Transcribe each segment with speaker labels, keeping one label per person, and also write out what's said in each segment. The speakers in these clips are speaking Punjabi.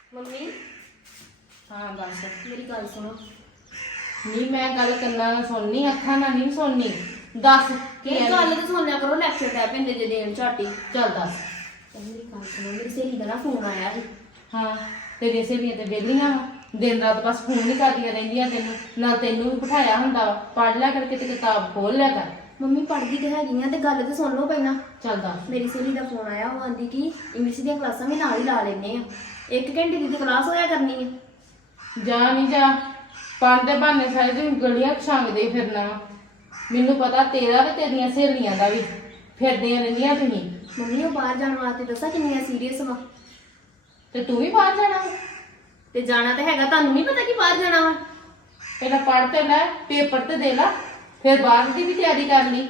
Speaker 1: ਮੰਮੀ
Speaker 2: ਹਾਂ ਦੱਸ।
Speaker 1: ਮੇਰੀ ਗੱਲ ਸੁਣੋ।
Speaker 2: ਨਹੀਂ ਮੈਂ ਗੱਲ ਕੰਨਾਂ ਨਾਲ ਸੁਣਨੀ, ਅੱਖਾਂ ਨਾਲ ਨਹੀਂ ਸੁਣਨੀ। ਦੱਸ ਕੀ
Speaker 1: ਇਹ
Speaker 2: ਹੈ?
Speaker 1: ਗੱਲ ਤੇ ਸੁਣ ਲਿਆ ਕਰੋ, ਲੈਕਚਰ ਟੈ ਪੈਂਦੇ ਜੇ ਦੇਣ ਝਾਟੀ।
Speaker 2: ਚੱਲ ਦੱਸ।
Speaker 1: ਮੇਰੀ ਗੱਲ ਸੁਣੋ, ਮੇਰੀ ਸਹੇਲੀ ਦਾ ਨਾ ਫੋਨ ਆਇਆ ਸੀ।
Speaker 2: ਹਾਂ ਤੇਰੀਆਂ ਸਹੇਲੀਆਂ ਤੇ ਵਿਹਲੀਆਂ ਵਾ, ਦਿਨ ਰਾਤ ਬਸ ਫੋਨ ਹੀ ਕਰਦੀਆਂ ਰਹਿੰਦੀਆਂ ਤੈਨੂੰ। ਨਾਲ ਤੈਨੂੰ ਵੀ ਬਿਠਾਇਆ ਹੁੰਦਾ ਵਾ, ਪੜ੍ਹ ਲਿਆ ਕਰਕੇ ਤੇ ਕਿਤਾਬ ਖੋਲ ਲਿਆ ਕਰ।
Speaker 1: ਮੰਮੀ ਪੜ੍ਹਦੀ ਤੇ ਹੈਗੀ ਆ, ਤੇ ਗੱਲ ਤੇ ਸੁਣ ਲਓ ਪਹਿਲਾਂ।
Speaker 2: ਚੱਲ ਦੱਸ।
Speaker 1: ਮੇਰੀ ਸਹੇਲੀ ਦਾ ਫੋਨ ਆਇਆ, ਉਹ ਆਂਦੀ ਕਿ ਇੰਗਲਿਸ਼ ਦੀਆਂ ਕਲਾਸਾਂ ਵੀ ਨਾਲ ਹੀ ਲਾ ਲੈਣੇ ਆ। 1 ਘੰਟੇ ਦੀ ਤੇ ਕਲਾਸ ਹੋਇਆ ਕਰਨੀ ਆ।
Speaker 2: ਜਾ ਨਹੀਂ ਜਾ, ਪੜ੍ਹਦੇ ਬਹਾਨੇ ਸਾਰੇ ਦਿਨ ਗਲੀਆਂ ਛਾਂਗਦੇ ਫਿਰਨਾ ਵਾ। ਮੈਨੂੰ ਪਤਾ ਤੇਰਾ ਤੇ ਤੇਰੀਆਂ ਸਹੇਲੀਆਂ ਦਾ ਵੀ, ਫਿਰਦੀਆਂ ਰਹਿੰਦੀਆਂ ਤੁਸੀਂ।
Speaker 1: ਮੰਮੀ ਉਹ ਬਾਹਰ ਜਾਣ ਵਾਸਤੇ ਦੱਸਾਂ ਕਿੰਨੀਆਂ ਸੀਰੀਅਸ ਵਾ।
Speaker 2: ਤੇ ਤੂੰ ਵੀ ਬਾਹਰ ਜਾਣਾ ਵਾ?
Speaker 1: ਤੇ ਜਾਣਾ ਤੇ ਹੈਗਾ, ਤੁਹਾਨੂੰ ਨਹੀਂ ਪਤਾ ਕਿ ਬਾਹਰ ਜਾਣਾ ਵਾ।
Speaker 2: ਪਹਿਲਾਂ ਪੜ੍ਹ ਤੇ ਲੈ, ਪੇਪਰ ਤੇ ਦੇ ਲਾ, ਫਿਰ ਬਾਹਰ ਦੀ ਵੀ ਤਿਆਰੀ ਕਰ ਲਈ।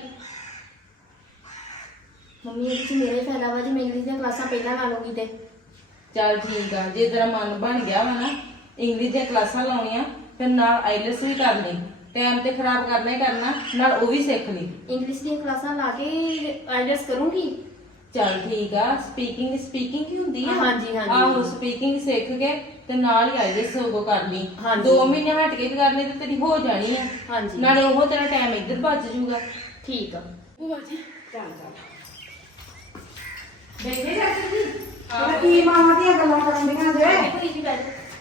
Speaker 1: ਮੰਮੀ ਇਹਦੇ ਚ ਮੇਰੇ ਫਾਇਦਾ ਵਾ ਜੇ ਮੈਂ ਇੰਗਲਿਸ਼ ਦੀਆਂ ਕਲਾਸਾਂ ਪਹਿਲਾਂ ਲਾ ਲੂੰਗੀ ਤੇ।
Speaker 2: ਚੱਲ ਠੀਕ ਆ, ਜੇ ਤੇਰਾ ਮਨ ਬਣ ਗਿਆ ਵਾ ਨਾ ਇੰਗਲਿਸ਼ ਦੀਆਂ ਕਲਾਸਾਂ ਲਾਉਣੀਆਂ, ਫਿਰ ਨਾਲ ਆਈਲੈਟਸ ਵੀ ਕਰ ਲਈ। ਟਾਈਮ ਤੇ ਖਰਾਬ ਕਰਨਾ ਹੀ ਕਰਨਾ, ਨਾਲ ਉਹ ਵੀ ਸਿੱਖ ਲਈ।
Speaker 1: ਇੰਗਲਿਸ਼ ਦੀਆਂ ਕਲਾਸਾਂ ਲਾ ਕੇ ਆਈਲੈਟਸ ਕਰੂੰਗੀ।
Speaker 2: ਚੱਲ ਠੀਕ ਆ, ਸਪੀਕਿੰਗ ਕੀ ਹੁੰਦੀ ਆ?
Speaker 1: ਹਾਂਜੀ, ਹਾਂਜੀ।
Speaker 2: ਆਹੋ ਸਪੀਕਿੰਗ ਸਿੱਖ ਕੇ ਤੇ ਨਾਲ ਹੀ ਆਈਲੈਟਸ ਉਹ ਕਰ ਲਈ।
Speaker 1: ਹਾਂਜੀ।
Speaker 2: 2 ਮਹੀਨੇ ਹਟ ਕੇ ਵੀ ਕਰ ਲਈ ਤੇ ਤੇਰੀ ਹੋ ਜਾਣੀ ਆ।
Speaker 1: ਹਾਂਜੀ
Speaker 2: ਨਾਲੇ ਉਹ ਤੇਰਾ ਟਾਈਮ ਇੱਧਰ ਬਚ ਜਾਊਗਾ।
Speaker 1: ਠੀਕ ਆ।
Speaker 3: ਚੱਲ ਚੱਲ
Speaker 2: ਬੈਠੇ ਡਾਕਟਰ ਜੀ?
Speaker 3: ਤੇ ਕੀ ਮਾਵਾਂ ਦੀਆਂ ਗੱਲਾਂ ਕਰਨ ਦੀਆਂ ਜੇ?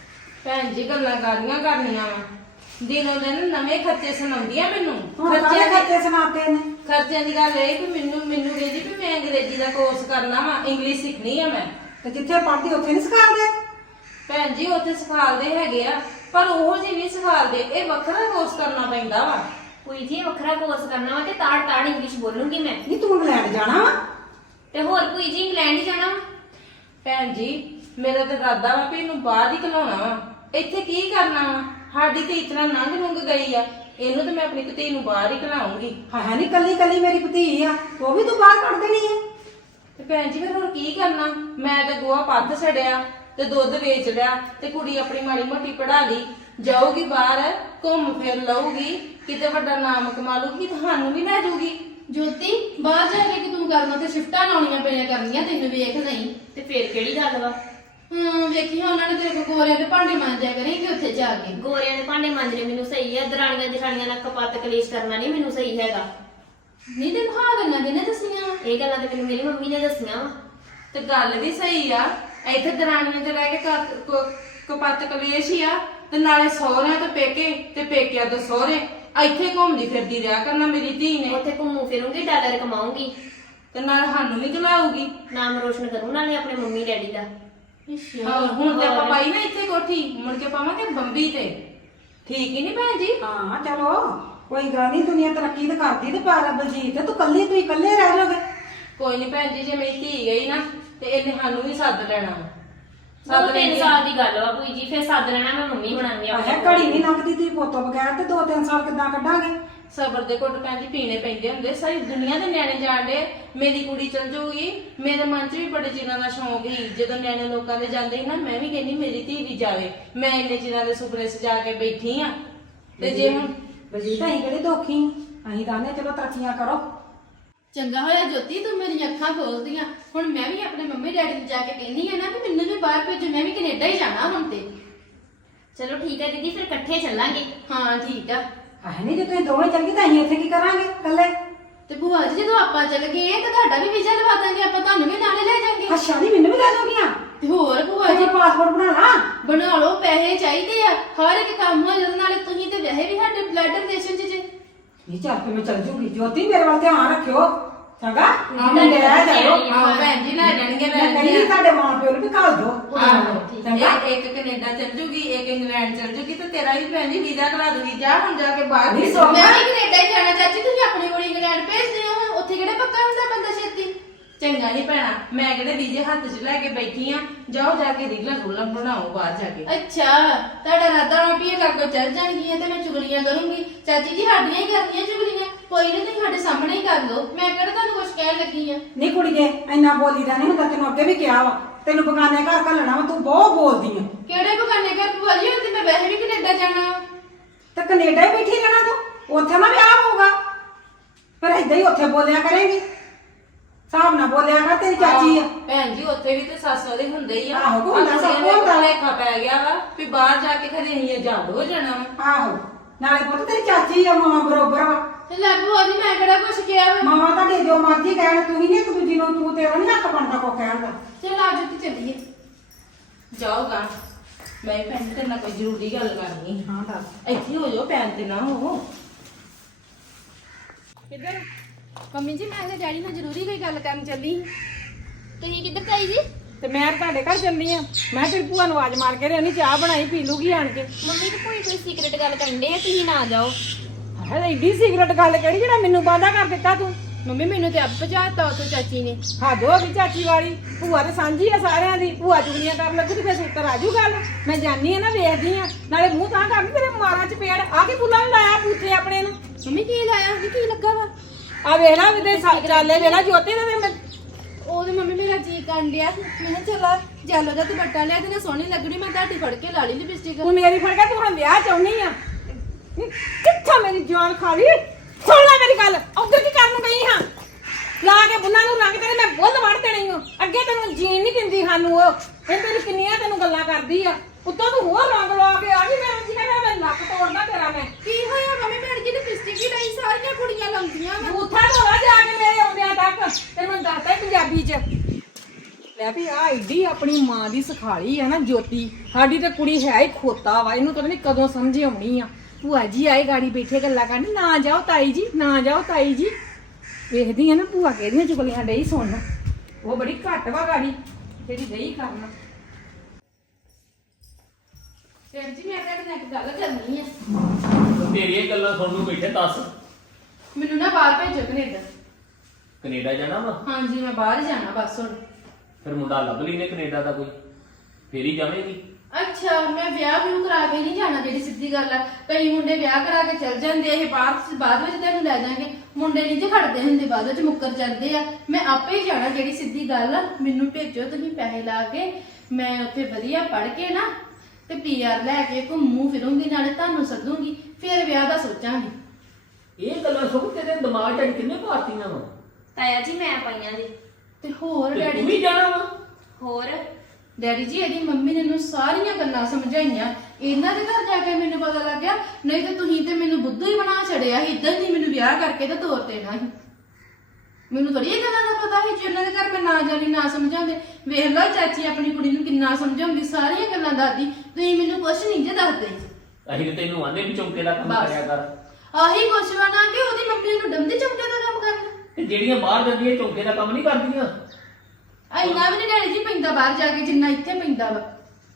Speaker 2: ਭੈਣ ਜੀ ਗੱਲਾਂ ਕਰਨੀਆਂ ਵਾ, ਦਿਨੋਂ ਦਿਨ ਨਵੇਂ ਖਰਚੇ ਸੁਣਾਉਂਦੀਆਂ ਮੈਨੂੰ।
Speaker 3: ਹੁਣ ਕਾਹਦੇ ਖਰਚੇ ਸੁਣਾਤੇ ਨੇ?
Speaker 2: ਖਰਚਿਆਂ ਦੀ ਗੱਲ ਇਹ ਕਿ ਮੈਨੂੰ ਕਹਿੰਦੀ ਵੀ ਮੈਂ ਅੰਗਰੇਜ਼ੀ ਦਾ ਕੋਰਸ ਕਰਨਾ ਵਾ, ਇੰਗਲਿਸ਼ ਸਿੱਖਣੀ ਆ ਮੈਂ।
Speaker 3: ਤੇ ਜਿੱਥੇ ਪੜ੍ਹਦੀ ਉੱਥੇ ਨਹੀਂ ਸਿਖਾਉਂਦੇ?
Speaker 2: ਭੈਣ ਜੀ ਉੱਥੇ ਸਿਖਾਲਦੇ ਹੈਗੇ ਆ, ਪਰ ਉਹੋ ਜਿਹੀ ਨਹੀਂ ਸਿਖਾਲਦੇ। ਇਹ ਵੱਖਰਾ ਕੋਰਸ ਕਰਨਾ ਪੈਂਦਾ ਵਾ।
Speaker 1: ਕੋਈ ਜੀ ਵੱਖਰਾ ਕੋਰਸ ਕਰਨਾ ਵਾ ਤੇ ਤਾੜ ਇੰਗਲਿਸ਼ ਬੋਲੂੰਗੀ ਮੈਂ।
Speaker 3: ਨਹੀਂ ਤੂੰ ਇੰਗਲੈਂਡ ਜਾਣਾ ਵਾ?
Speaker 1: ਤੇ ਹੋਰ ਕੋਈ ਜੀ ਇੰਗਲੈਂਡ ਹੀ ਜਾਣਾ ਵਾ।
Speaker 2: ਭੈਣ ਜੀ ਮੇਰਾ ਤਾਂ ਇਰਾਦਾ ਵਾ ਵੀ ਇਹਨੂੰ ਬਾਹਰ ਹੀ ਘਲਾਉਣਾ ਵਾ। ਇੱਥੇ ਕੀ ਕਰਨਾ ਵਾ? ਸਾਡੀ ਤੇ ਇਤਨਾ ਨੰਗ ਗਈ ਆ, ਇਹਨੂੰ ਤੇ ਮੈਂ ਆਪਣੀ ਧੀ ਨੂੰ ਬਾਹਰ ਹੀ ਘਲਾਉਂਗੀ।
Speaker 3: ਹੈ ਨਹੀਂ ਕੱਲੀ ਕੱਲੀ ਮੇਰੀ ਭਤੀ ਆ, ਉਹ ਵੀ ਤੂੰ ਬਾਹਰ ਕੱਢ ਦੇਣੀ ਆ?
Speaker 2: ਤੇ ਭੈਣ ਜੀ ਫਿਰ ਹੁਣ ਕੀ ਕਰਨਾ? ਮੈਂ ਤਾਂ ਗੋਹਾ ਪੱਥ ਛੜਿਆ ਤੇ ਦੁੱਧ ਵੇਚ ਲਿਆ ਤੇ ਕੁੜੀ ਆਪਣੀ ਮਾੜੀ ਮੋਟੀ ਪੜਾ ਲਈ, ਜਾਊਗੀ ਬਾਹਰ, ਘੁੰਮ ਫਿਰ ਲਊਗੀ, ਕਿਤੇ ਵੱਡਾ ਨਾਮ ਕਮਾ ਲਊਗੀ, ਤੁਹਾਨੂੰ ਵੀ ਲੈ ਜਾਊਗੀ।
Speaker 4: ਜੋਤੀ ਬਾਹਰ ਜਾ ਕੇ ਕਿ ਤੂੰ ਕਰਨਾ ਤੇ ਸ਼ਿਫਟਾਂ ਲਾਉਣੀਆਂ ਪੈਣੀਆਂ ਕਰਨੀਆਂ ਤੈਨੂੰ ਵੇਖ ਨਹੀਂ
Speaker 1: ਤੇ ਫੇਰ ਕਿਹੜੀ ਗੱਲ ਵਾ?
Speaker 4: ਵੇਖੀ ਉਹਨਾਂ ਨੇ ਤੇਰੇ ਕੋਲ ਗੋਰਿਆਂ ਦੇ ਭਾਂਡੇ ਮਾਂਜਿਆ ਕਰੇਂਗੇ ਉੱਥੇ ਜਾ ਕੇ।
Speaker 1: ਗੋਰਿਆਂ ਦੇ ਭਾਂਡੇ ਮਾਂਜਣੇ ਮੈਨੂੰ ਸਹੀ ਆ, ਦਰਾਣੀਆਂ ਜਠਾਣੀਆਂ ਨਾਲ ਕਪੱਤ ਕਲੇਸ਼ ਕਰਨਾ ਨਹੀਂ ਮੈਨੂੰ ਸਹੀ ਹੈਗਾ।
Speaker 4: ਨਹੀਂ ਤੈਨੂੰ ਹਾਂ ਗੱਲਾਂ ਕਿਹਨੇ ਦੱਸੀਆਂ?
Speaker 1: ਇਹ ਗੱਲਾਂ ਤੇ ਮੈਨੂੰ ਮੇਰੀ ਮੰਮੀ ਨੇ ਦੱਸੀਆਂ ਵਾ।
Speaker 2: ਤੇ ਗੱਲ ਵੀ ਸਹੀ ਆ, ਇੱਥੇ ਦਰਾਣੀਆਂ ਤੇ ਰਹਿ ਕੇ ਕਪੱਤ ਕਲੇਸ਼ ਹੀ ਆ। ਤੇ ਨਾਲੇ ਸਹੁਰਿਆਂ ਤੋਂ ਪੇਕੇ ਤੇ ਪੇਕਿਆਂ ਤੋਂ ਸਹੁਰੇ, ਇੱਥੇ ਘੁੰਮਦੀ ਫਿਰਦੀ ਰਿਹਾ ਕਰਨਾ ਮੇਰੀ ਧੀ ਨੇ।
Speaker 1: ਉੱਥੇ ਘੁੰਮੂ ਫਿਰੂੰਗੀ, ਡਾਲਰ ਕਮਾਉਂਗੀ
Speaker 2: ਤੇ ਨਾਲ ਸਾਨੂੰ ਵੀ ਘਲਾਊਗੀ।
Speaker 1: ਨਾਮ ਰੋਸ਼ਨ ਕਰੂੰ ਨਾਲੇ ਆਪਣੇ ਮੰਮੀ ਡੈਡੀ ਦਾ।
Speaker 2: ਹਾਂ ਹੁਣ ਤੇ ਆਪਾਂ ਪਾਈ ਨਾ ਇੱਥੇ ਕੋਠੀ, ਮੁੜ ਕੇ ਪਾਵਾਂਗੇ ਬੰਬੀ ਤੇ। ਠੀਕ ਹੀ ਨਹੀਂ ਭੈਣ ਜੀ?
Speaker 3: ਹਾਂ ਚਲੋ ਕੋਈ ਗੱਲ ਨਹੀਂ, ਦੁਨੀਆ ਤਰੱਕੀ ਤਾਂ ਕਰਦੀ ਤੇ ਪਰ ਬਲਜੀਤ ਤੂੰ ਇਕੱਲੇ ਰਹਿ ਜਾਓਗੇ।
Speaker 2: ਕੋਈ ਨਹੀਂ ਭੈਣ ਜੀ, ਜੇ ਮੇਰੀ ਧੀ ਗਈ ਨਾ ਤੇ ਇਹਨੇ ਸਾਨੂੰ ਵੀ ਸੱਦ ਲੈਣਾ ਵਾ।
Speaker 1: ਸਭ 3 ਸਾਲ ਦੀ ਗੱਲ ਵਾ ਕੋਈ ਜੀ, ਫਿਰ ਸੱਦ ਲੈਣਾ ਮੈਂ ਮੰਮੀ ਬਣਾਉਣੀ ਆ।
Speaker 3: ਹੈ ਘੜੀ ਨਹੀਂ ਲੰਘਦੀ ਤੀ ਪੋਤੋਂ ਬਗੈਰ, ਤੇ 2-3 ਸਾਲ ਕਿੱਦਾਂ ਕੱਢਾਂਗੇ?
Speaker 2: ਸਬਰ ਦੇ ਘੁੱਟ ਭੈਣ ਜੀ ਪੀਣੇ ਪੈਂਦੇ ਹੁੰਦੇ। ਸਾਰੀ ਦੁਨੀਆ ਦੇ ਨਿਆਣੇ ਜਾਣਦੇ ਮੇਰੀ ਕੁੜੀ ਚਲ ਜਾਊਗੀ। ਮੇਰੇ ਮਨ 'ਚ ਵੀ ਬੜੇ ਚਿਰਾਂ ਦਾ ਸ਼ੌਂਕ ਸੀ, ਜਦੋਂ ਨਿਆਣੇ ਲੋਕਾਂ ਦੇ ਜਾਂਦੇ ਸੀ ਨਾ, ਮੈਂ ਵੀ ਕਹਿੰਦੀ ਮੇਰੀ ਧੀ ਵੀ ਜਾਵੇ। ਮੈਂ ਇੰਨੇ ਚਿਰਾਂ ਦੇ ਸੁਪਨੇ ਸਜਾ ਕੇ ਬੈਠੀ ਆ। ਤੇ ਜੇ ਹੁਣ
Speaker 3: ਬਲਜੀਤ ਅਸੀਂ ਕਿਹੜੇ ਦੋਖੀ? ਅਸੀਂ ਤਾਂ ਆਨੇ ਚਲੋ ਤਰੱਕੀਆਂ ਕਰੋ।
Speaker 4: ਚੰਗਾ ਹੋਇਆ ਜੋਤੀ ਤੂੰ ਮੇਰੀਆਂ ਅੱਖਾਂ ਖੋਲਦੀਆਂ। ਹੁਣ ਮੈਂ ਵੀ ਆਪਣੇ ਮੰਮੀ ਡੈਡੀ ਨੂੰ ਜਾ ਕੇ ਕਹਿੰਦੀ ਆ ਨਾ ਕਿ ਮੈਨੂੰ ਵੀ ਬਾਹਰ ਭੇਜੋ, ਮੈਂ ਵੀ ਕੈਨੇਡਾ ਹੀ ਜਾਣਾ ਹੁਣ ਤੇ।
Speaker 1: ਚਲੋ ਠੀਕ ਹੈ ਦੀਦੀ, ਫਿਰ ਇਕੱਠੇ ਚੱਲਾਂਗੇ।
Speaker 4: ਹਾਂ ਠੀਕ ਆ।
Speaker 3: ਹੈ ਨਹੀਂ ਜੇ ਤੁਸੀਂ ਦੋਵੇਂ ਚੱਲ ਗਏ ਤਾਂ ਅਸੀਂ ਇੱਥੇ ਕੀ ਕਰਾਂਗੇ ਇਕੱਲੇ?
Speaker 4: ਤੇ ਭੂਆ ਜੀ ਜਦੋਂ ਆਪਾਂ ਚੱਲ ਗਏ ਤਾਂ ਤੁਹਾਡਾ ਵੀ ਵੀਜ਼ਾ ਲਵਾ ਦਾਂਗੇ, ਆਪਾਂ ਤੁਹਾਨੂੰ ਵੀ ਨਾਲੇ ਲੈ ਜਾਾਂਗੇ।
Speaker 3: ਅੱਛਾ ਨਹੀਂ ਮੈਨੂੰ ਵੀ ਲੈ ਦੋਗੀਆਂ?
Speaker 4: ਤੇ ਹੋਰ ਭੂਆ ਜੀ
Speaker 3: ਪਾਸਪੋਰਟ ਬਣਾ ਲਾ।
Speaker 4: ਬਣਾ ਲਓ, ਪੈਸੇ ਚਾਹੀਦੇ ਆ, ਹਰ ਇੱਕ ਕੰਮ ਹੋ ਜਾਂਦਾ। ਨਾਲੇ ਤੁਸੀਂ ਤੇ ਵੈਸੇ ਵੀ ਸਾਡੇ ਬਲੱਡ ਰਿਲੇਸ਼ਨ ਚ ਜੇ।
Speaker 3: ਨਹੀਂ ਚੱਲ ਕੇ ਮੈਂ ਚੱਲ ਜੂਗੀ। ਜੋਤੀ ਮੇਰੇ ਵੱਲ ਧਿਆਨ ਰੱਖਿਓ ਚੰਗਾ। ਮੈਂ ਲੈ ਜਾਓ।
Speaker 2: ਆਹੋ ਭੈਣ ਜੀ ਲੈ ਜਾਣਗੇ, ਲੈ
Speaker 3: ਮੈਂ ਕਹਿੰਦੀ ਤੁਹਾਡੇ ਮਾਂ ਪਿਓ ਨੂੰ ਵੀ ਘੱਲ ਦੋ।
Speaker 2: ਆਹੋ
Speaker 3: ਚੰਗਾ।
Speaker 2: ਇੱਕ ਕੈਨੇਡਾ ਚਲ ਜੂਗੀ, ਇੱਕ ਇੰਗਲੈਂਡ ਚਲ ਜੂਗੀ, ਤੇ ਤੇਰਾ ਵੀ ਭੈਣ ਜੀ ਵੀਜ਼ਾ ਕਰਾ ਦੂਗੀ। ਜਾ ਹੁਣ ਜਾ ਕੇ ਬਾਹਰ
Speaker 3: ਨਹੀਂ
Speaker 2: ਭੇਜੋ।
Speaker 4: ਮੈਂ ਵੀ ਕੈਨੇਡਾ ਹੀ ਜਾਣਾ ਚਾਚੀ, ਤੁਸੀਂ ਆਪਣੀ ਕੁੜੀ ਇੰਗਲੈਂਡ ਭੇਜਦੇ ਹੋ, ਉੱਥੇ ਕਿਹੜੇ ਪੱਕਾ ਹੁੰਦਾ ਬੰਦਾ ਛੇਤੀ।
Speaker 2: ਚੰਗਾ ਨਹੀਂ ਭੈਣਾ, ਮੈਂ ਕਿਹੜੇ ਵੀਜ਼ੇ ਹੱਥ 'ਚ ਲੈ ਕੇ ਬੈਠੀ ਆ। ਜਾਓ ਜਾ ਕੇ ਰੀਲਾਂ ਰੂਲਾਂ ਬਣਾਓ ਬਾਹਰ ਜਾ ਕੇ।
Speaker 4: ਅੱਛਾ ਤੁਹਾਡਾ ਰਾਦਾ ਨਾ ਵੀ ਇਹ ਲਾਗੋ ਚੱਲ ਜਾਣਗੀਆਂ ਤੇ ਮੈਂ ਚੁਗਲੀਆਂ ਕਰੂੰਗੀ। ਚਾਚੀ ਜੀ ਸਾਡੀਆਂ ਹੀ ਕਰਦੀਆਂ ਚੁਗਲੀਆਂ, ਕੋਈ ਨਹੀਂ ਤੁਸੀਂ ਸਾਡੇ ਸਾਹਮਣੇ ਹੀ ਕਰ ਲਓ। ਮੈਂ ਕਿਹੜਾ ਤੁਹਾਨੂੰ ਕੁਝ ਕਹਿਣ ਲੱਗੀ ਆ।
Speaker 3: ਨਹੀਂ ਕੁੜੀਏ ਇੰਨਾ ਬੋਲੀਦਾ ਨਹੀਂ ਹੁੰਦਾ, ਤੈਨੂੰ ਅੱਗੇ ਵੀ ਕਿਹਾ ਵਾ। ਤੈਨੂੰ ਬਗਾਨੇ ਘਰ ਘੱਲਣਾ ਵਾ, ਤੂੰ ਬਹੁਤ ਬੋਲਦੀ ਆ।
Speaker 4: ਕਿਹੜੇ ਬਗਾਨੇ ਘਰ ਭੂਆ ਜੀ, ਹੁਣ ਤੇ ਮੈਂ ਵੈਸੇ ਵੀ ਕੈਨੇਡਾ ਜਾਣਾ।
Speaker 3: ਤੇ ਕੈਨੇਡਾ ਹੀ ਬੈਠੀ ਰਹਿਣਾ ਤੂੰ? ਉੱਥੇ ਨਾ ਵਿਆਹ ਹੋਊਗਾ, ਫਿਰ ਏਦਾਂ ਹੀ ਉੱਥੇ ਬੋਲਿਆ ਕਰੇਂਗੀ। ਹਿਸਾਬ ਨਾਲ ਬੋਲਿਆ ਕਰ, ਤੇਰੀ ਚਾਚੀ ਆ।
Speaker 2: ਭੈਣ ਜੀ ਉੱਥੇ ਵੀ ਤੇ ਸੱਸ ਉਹਦੇ ਹੁੰਦੇ ਹੀ ਆ।
Speaker 3: ਆਹੋ, ਕੋਈ ਹੁੰਦਾ, ਸਭ ਕੋਈ ਹੁੰਦਾ।
Speaker 2: ਲੇਖਾ ਪੈ ਗਿਆ ਵਾ ਵੀ ਬਾਹਰ ਜਾ ਕੇ ਖਰੇ ਅਸੀਂ ਆਜ਼ਾਦ ਹੋ ਜਾਣਾ ਵਾ।
Speaker 3: ਆਹੋ, ਨਾਲੇ ਪੁੱਤ ਤੇਰੀ ਚਾਚੀ ਆ, ਮਾਂ ਬਰੋਬਰ ਵਾ।
Speaker 4: ਤੇ ਲੈ ਭੂਆ ਜੀ ਮੈਂ ਕਿਹੜਾ ਕੁਛ ਕਿਹਾ ਵਾ।
Speaker 3: ਮਾਵਾਂ ਤੁਹਾਡੇ ਜੋ ਮਰਜ਼ੀ ਕਹਿਣ, ਤੂੰ ਹੀ ਨੀ ਇੱਕ ਦੂਜੀ ਨੂੰ, ਤੂੰ ਤੇਰਾ ਨੀ ਹੱਕ ਬਣਦਾ ਕੋ ਕਹਿਣ ਦਾ।
Speaker 4: ਚਲ ਆਜੋ ਤੇ ਚੱਲੀਏ।
Speaker 2: ਜਾਓਗਾ ਮੈਂ ਵੀ ਭੈਣ ਜੀ ਤੇਰੇ ਨਾਲ ਕੋਈ ਜ਼ਰੂਰੀ ਗੱਲ ਕਰਨੀ।
Speaker 3: ਹਾਂ ਦੱਸ।
Speaker 2: ਇੱਥੇ ਹੋ ਜਾਓ, ਪੈਰ ਤੇ ਨਾ ਹੋ।
Speaker 4: ਕਿੱਧਰ? ਮੰਮੀ ਜੀ ਮੈਂ ਤੇ ਡੈਡੀ ਨਾਲ ਜ਼ਰੂਰੀ ਕੋਈ ਗੱਲ ਕਰਨ ਚੱਲੀ। ਤੁਸੀਂ ਕਿੱਧਰ ਤਾਈ ਜੀ?
Speaker 3: ਤੇ ਮੈਂ ਤੁਹਾਡੇ ਘਰ ਚੱਲੀ ਆ। ਮੈਂ ਤੇਰੀ ਭੂਆ ਨੂੰ ਆਵਾਜ਼ ਮਾਰ ਕੇ ਰਹਿਣੀ, ਚਾਹ ਬਣਾਈ ਪੀ ਲੂਗੀ ਆਣ ਕੇ।
Speaker 4: ਮੰਮੀ ਤੇ ਕੋਈ ਸੀਕ੍ਰੇਟ ਗੱਲ ਕਰਨ ਦੇ ਤੁਸੀਂ ਨਾ ਜਾਓ।
Speaker 3: ਹੈ ਐਡੀ ਸਿਗਰਟ ਗੱਲ ਕਿਹੜੀ ਜਿਹੜਾ ਮੈਨੂੰ ਵਾਅਦਾ ਕਰ ਦਿੱਤਾ ਤੂੰ?
Speaker 4: ਮੰਮੀ ਮੈਨੂੰ ਤੇ ਆਪ ਭਜਾਤਾ ਉਤੋਂ ਚਾਚੀ ਨੇ।
Speaker 3: ਹੱਦ ਹੋ ਗਈ ਚਾਚੀ ਵਾਲੀ। ਭੂਆ ਤੇ ਸਾਂਝੀ ਆ ਸਾਰਿਆਂ ਦੀ। ਭੂਆ ਚੁਗਲੀਆਂ ਕਰਨ ਲੱਗੂ ਤੇ ਫਿਰ ਸੁੱਤਰ ਆਜੂ ਗੱਲ। ਮੈਂ ਜਾਨੀ ਆ ਨਾ, ਵੇਖਦੀ ਆ, ਨਾਲੇ ਮੂੰਹ ਤਾਂ ਕਰਨੀ ਤੇਰੇ ਮਾਰਾਂ ਚ ਪੇੜ ਆ ਕੇ ਬੁੱਲਾ ਲਾਇਆ ਪੂਥੇ ਆਪਣੇ ਨੂੰ।
Speaker 4: ਮੰਮੀ ਕੀ ਲਾਇਆ ਸੀ, ਕੀ ਲੱਗਾ ਵਾ?
Speaker 3: ਆ ਵੇਖ ਲਾ ਵਿਦੇ ਚਾਲੇ ਵੇਖ ਲਾ ਜੋਤੀ ਦੇ
Speaker 4: ਉਹਦੇ ਮੰਮੀ ਮੇਰਾ ਜੀ ਕਰਨ ਡਿਆ। ਮੈਂ ਕਿਹਾ ਚਲਾ ਜੈਲੋ ਦਾ ਦੁਪੱਟਾ ਲਿਆ ਤੇ ਨਾ ਸੋਹਣੀ ਲੱਗਣੀ, ਮੈਂ ਤੁਹਾਡੀ ਫੜ ਕੇ ਲਾ ਲਈ ਲਿਪਸਟਿਕ।
Speaker 3: ਤੂੰ ਮੇਰੀ ਫੜ ਕੇ ਤੂੰ ਹੁਣ ਵਿਆਹ ਚਾਹੁੰਦੀ ਆ। ਕਿੱਥਾ ਮੇਰੀ ਜਾਨ ਖਾ ਲਈ। ਸੁਣ ਲੈ ਮੇਰੀ ਗੱਲ, ਉਧਰ ਕੀ ਕਰਨ ਗਈ ਹਾਂ? ਲਾ ਕੇ ਬੁੱਲਾਂ ਨੂੰ ਰੰਗ ਤੇਰੇ ਮੈਂ ਬੁੱਲ ਵੜ ਦੇਣੀ ਓ। ਅੱਗੇ ਤੈਨੂੰ ਜੀਣ ਨਹੀਂ ਦਿੰਦੀ ਸਾਨੂੰ ਉਹ। ਇਹ ਤੇਰੀ ਕਿੰਨੀਆਂ ਤੈਨੂੰ ਗੱਲਾਂ ਕਰਦੀ ਆ, ਉੱਤੋਂ ਤੂੰ ਹੋਰ ਰੰਗ ਲਾ ਕੇ ਆ ਗਈ। ਮੈਂ ਜੀ ਕਹਿੰਦਾ ਮੈਂ ਲੱਕ ਤੋੜਦਾ ਤੇਰਾ। ਮੈਂ
Speaker 4: ਕੀ ਹੋਇਆ ਮੰਮੀ? ਭੈਣ ਜੀ ਲਿਪਸਟਿਕ ਹੀ ਲਈ, ਸਾਰੀਆਂ ਕੁੜੀਆਂ ਲਾਉਂਦੀਆਂ ਵਾ।
Speaker 3: ਬੂਥਾ ਢੋਲਾ ਜਾ ਕੇ ਮੇਰੇ ਆਉਂਦਿਆਂ ਤੱਕ ਤੈਨੂੰ ਦੱਸਦਾ ਪੰਜਾਬੀ ਚ। ਲੈ ਵੀ ਆ ਏਡੀ ਆਪਣੀ ਮਾਂ ਦੀ ਸਿਖਾਲੀ ਆ ਨਾ ਜੋਤੀ। ਸਾਡੀ ਤੇ ਕੁੜੀ ਹੈ ਹੀ ਖੋਤਾ ਵਾ, ਇਹਨੂੰ ਪਤਾ ਨਹੀਂ ਕਦੋਂ ਸਮਝ ਆਉਣੀ ਆ। ਭੂਆ ਜੀ ਆਏ ਗਾੜੀ ਬੈਠੇ ਗੱਲਾਂ ਕਰਨ, ਨਾ ਜਾਓ ਤਾਈ ਜੀ, ਨਾ ਜਾਓ ਤਾਈ ਜੀ। ਵੇਖਦੀ ਆ ਨਾ ਭੂਆ ਕਿਹਦੀਆਂ ਚੁਗਲੀਆਂ ਡਈ ਸੁਣਨ। ਉਹ ਬੜੀ ਘੱਟ ਵਾ ਗਾੜੀ ਜਿਹੜੀ ਡਈ ਕਰਨ।
Speaker 4: ਭੈਣ ਜੀ ਮੈਂ ਤੁਹਾਡੇ ਨਾਲ ਇੱਕ ਗੱਲ ਕਰਨੀ ਆ।
Speaker 5: ਤੇਰੀਆਂ ਗੱਲਾਂ ਸੁਣਨ ਨੂੰ ਬੈਠੇ ਦੱਸ।
Speaker 4: ਮੈਨੂੰ ਨਾ ਬਾਹਰ ਭੇਜੋ ਕੈਨੇਡਾ।
Speaker 5: ਕੈਨੇਡਾ ਜਾਣਾ ਵਾ?
Speaker 4: ਹਾਂਜੀ ਮੈਂ ਬਾਹਰ ਹੀ ਜਾਣਾ ਬਸ ਹੁਣ।
Speaker 5: ਫਿਰ ਮੁੰਡਾ ਲੱਭ ਲਈ ਨੇ ਕੈਨੇਡਾ ਦਾ ਕੋਈ, ਫੇਰ ਹੀ ਜਾਵੇਂਗੀ।
Speaker 4: ਅੱਛਾ ਮੈਂ ਵਿਆਹ ਵੀ ਕਰਾ ਕੇ ਨਹੀਂ ਜਾਣਾ, ਜਿਹੜੀ ਸਿੱਧੀ ਗੱਲ ਆ। ਕਈ ਮੁੰਡੇ ਵਿਆਹ ਕਰਾ ਕੇ ਚਲ ਜਾਂਦੇ, ਇਹ ਬਾਅਦ ਵਿੱਚ ਤੁਹਾਨੂੰ ਲੈ ਜਾਣਗੇ। ਮੁੰਡੇ ਨਹੀਂ ਜੇ ਖੜਦੇ ਹੁੰਦੇ, ਬਾਅਦ ਵਿੱਚ ਮੁੱਕਰ ਜਾਂਦੇ ਆ। ਮੈਂ ਆਪੇ ਹੀ ਜਾਣਾ, ਜਿਹੜੀ ਸਿੱਧੀ ਗੱਲ ਆ। ਮੈਨੂੰ ਭੇਜੋ ਤੁਸੀਂ ਪੈਸੇ ਲਾ ਕੇ, ਮੈਂ ਉੱਥੇ ਵਧੀਆ ਪੜ੍ਹ ਕੇ ਨਾ ਤੇ ਪੀਆਰ ਲੈ ਕੇ ਘੁੰਮੂ ਫਿਰੂੰਗੀ, ਨਾਲੇ ਤੁਹਾਨੂੰ ਸੱਦੂਗੀ, ਫਿਰ ਵਿਆਹ ਦਾ ਸੋਚਾਂਗੀ।
Speaker 5: ਇਹ ਗੱਲਾਂ ਸੁਣ ਤੇਰੇ ਦਿਮਾਗ 'ਚ ਕਿੰਨੇ ਪਾਤੀਆਂ ਵਾ?
Speaker 1: ਤਾਇਆ ਜੀ ਮੈਂ ਪਾਈਆਂ ਜੀ।
Speaker 4: ਤੇ ਹੋਰ
Speaker 5: ਤੇ
Speaker 4: ਡੈਡੀ
Speaker 5: ਤੂੰ ਵੀ ਜਾਣਾ ਵਾ?
Speaker 1: ਹੋਰ
Speaker 4: ਡੈਡੀ ਜੀ ਇਹਦੀ ਮੰਮੀ ਨੇ ਇਹਨੂੰ ਸਾਰੀਆਂ ਗੱਲਾਂ ਸਮਝਾਈਆਂ। ਇਹਨਾਂ ਦੇ ਘਰ ਜਾ ਕੇ ਮੈਨੂੰ ਪਤਾ ਲੱਗਿਆ, ਨਹੀਂ ਤੇ ਤੁਸੀਂ ਤੇ ਮੈਨੂੰ ਬੁੱਧੂ ਹੀ ਬਣਾ ਛੜਿਆ ਸੀ। ਇਦਾਂ ਹੀ ਮੈਨੂੰ ਵਿਆਹ ਕਰਕੇ ਤੇ ਤੋਰ ਦੇਣਾ ਸੀ। ਮੈਨੂੰ ਥੋੜੀ ਇਹ ਗੱਲਾਂ ਦਾ ਪਤਾ ਸੀ। ਜੇ ਉਹਨਾਂ ਦੇ ਘਰ ਮੈਂ ਨਾ ਜਾਣੀ, ਨਾ ਸਮਝਾਉਂਦੇ। ਵੇਖ ਲਓ ਚਾਚੀ ਆਪਣੀ ਕੁੜੀ ਨੂੰ ਕਿੰਨਾ ਸਮਝਾਉਂਦੀ, ਸਾਰੀਆਂ ਗੱਲਾਂ ਦੱਸਦੀ। ਤੁਸੀਂ ਮੈਨੂੰ ਕੁਛ ਨਹੀਂ ਜੇ ਦੱਸਦੇ।
Speaker 5: ਅਸੀਂ ਤੇ ਤੈਨੂੰ ਆਂਦੇ ਵੀ ਚੌਂਕੇ ਦਾ ਕੰਮ
Speaker 4: ਬਸ।
Speaker 5: ਕਰਿਆ ਕਰ।
Speaker 4: ਆਹੀ ਕੁਛ ਵਾ ਨਾ ਕਿ ਉਹਦੀ ਮੰਮੀ ਨੂੰ ਡੰਦੇ ਚਮਕੇ ਦਾ ਕੰਮ ਕਰਨਾ।
Speaker 5: ਤੇ ਜਿਹੜੀਆਂ ਬਾਹਰ ਜਾਂਦੀਆਂ ਚੌਂਕੇ ਦਾ ਕੰਮ ਨਹੀਂ ਕਰਦੀਆਂ।
Speaker 4: ਇੰਨਾ ਵੀ ਨਹੀਂ ਡੈਡੀ ਜੀ ਪੈਂਦਾ ਬਾਹਰ ਜਾ ਕੇ, ਜਿੰਨਾ ਇੱਥੇ ਪੈਂਦਾ ਵਾ।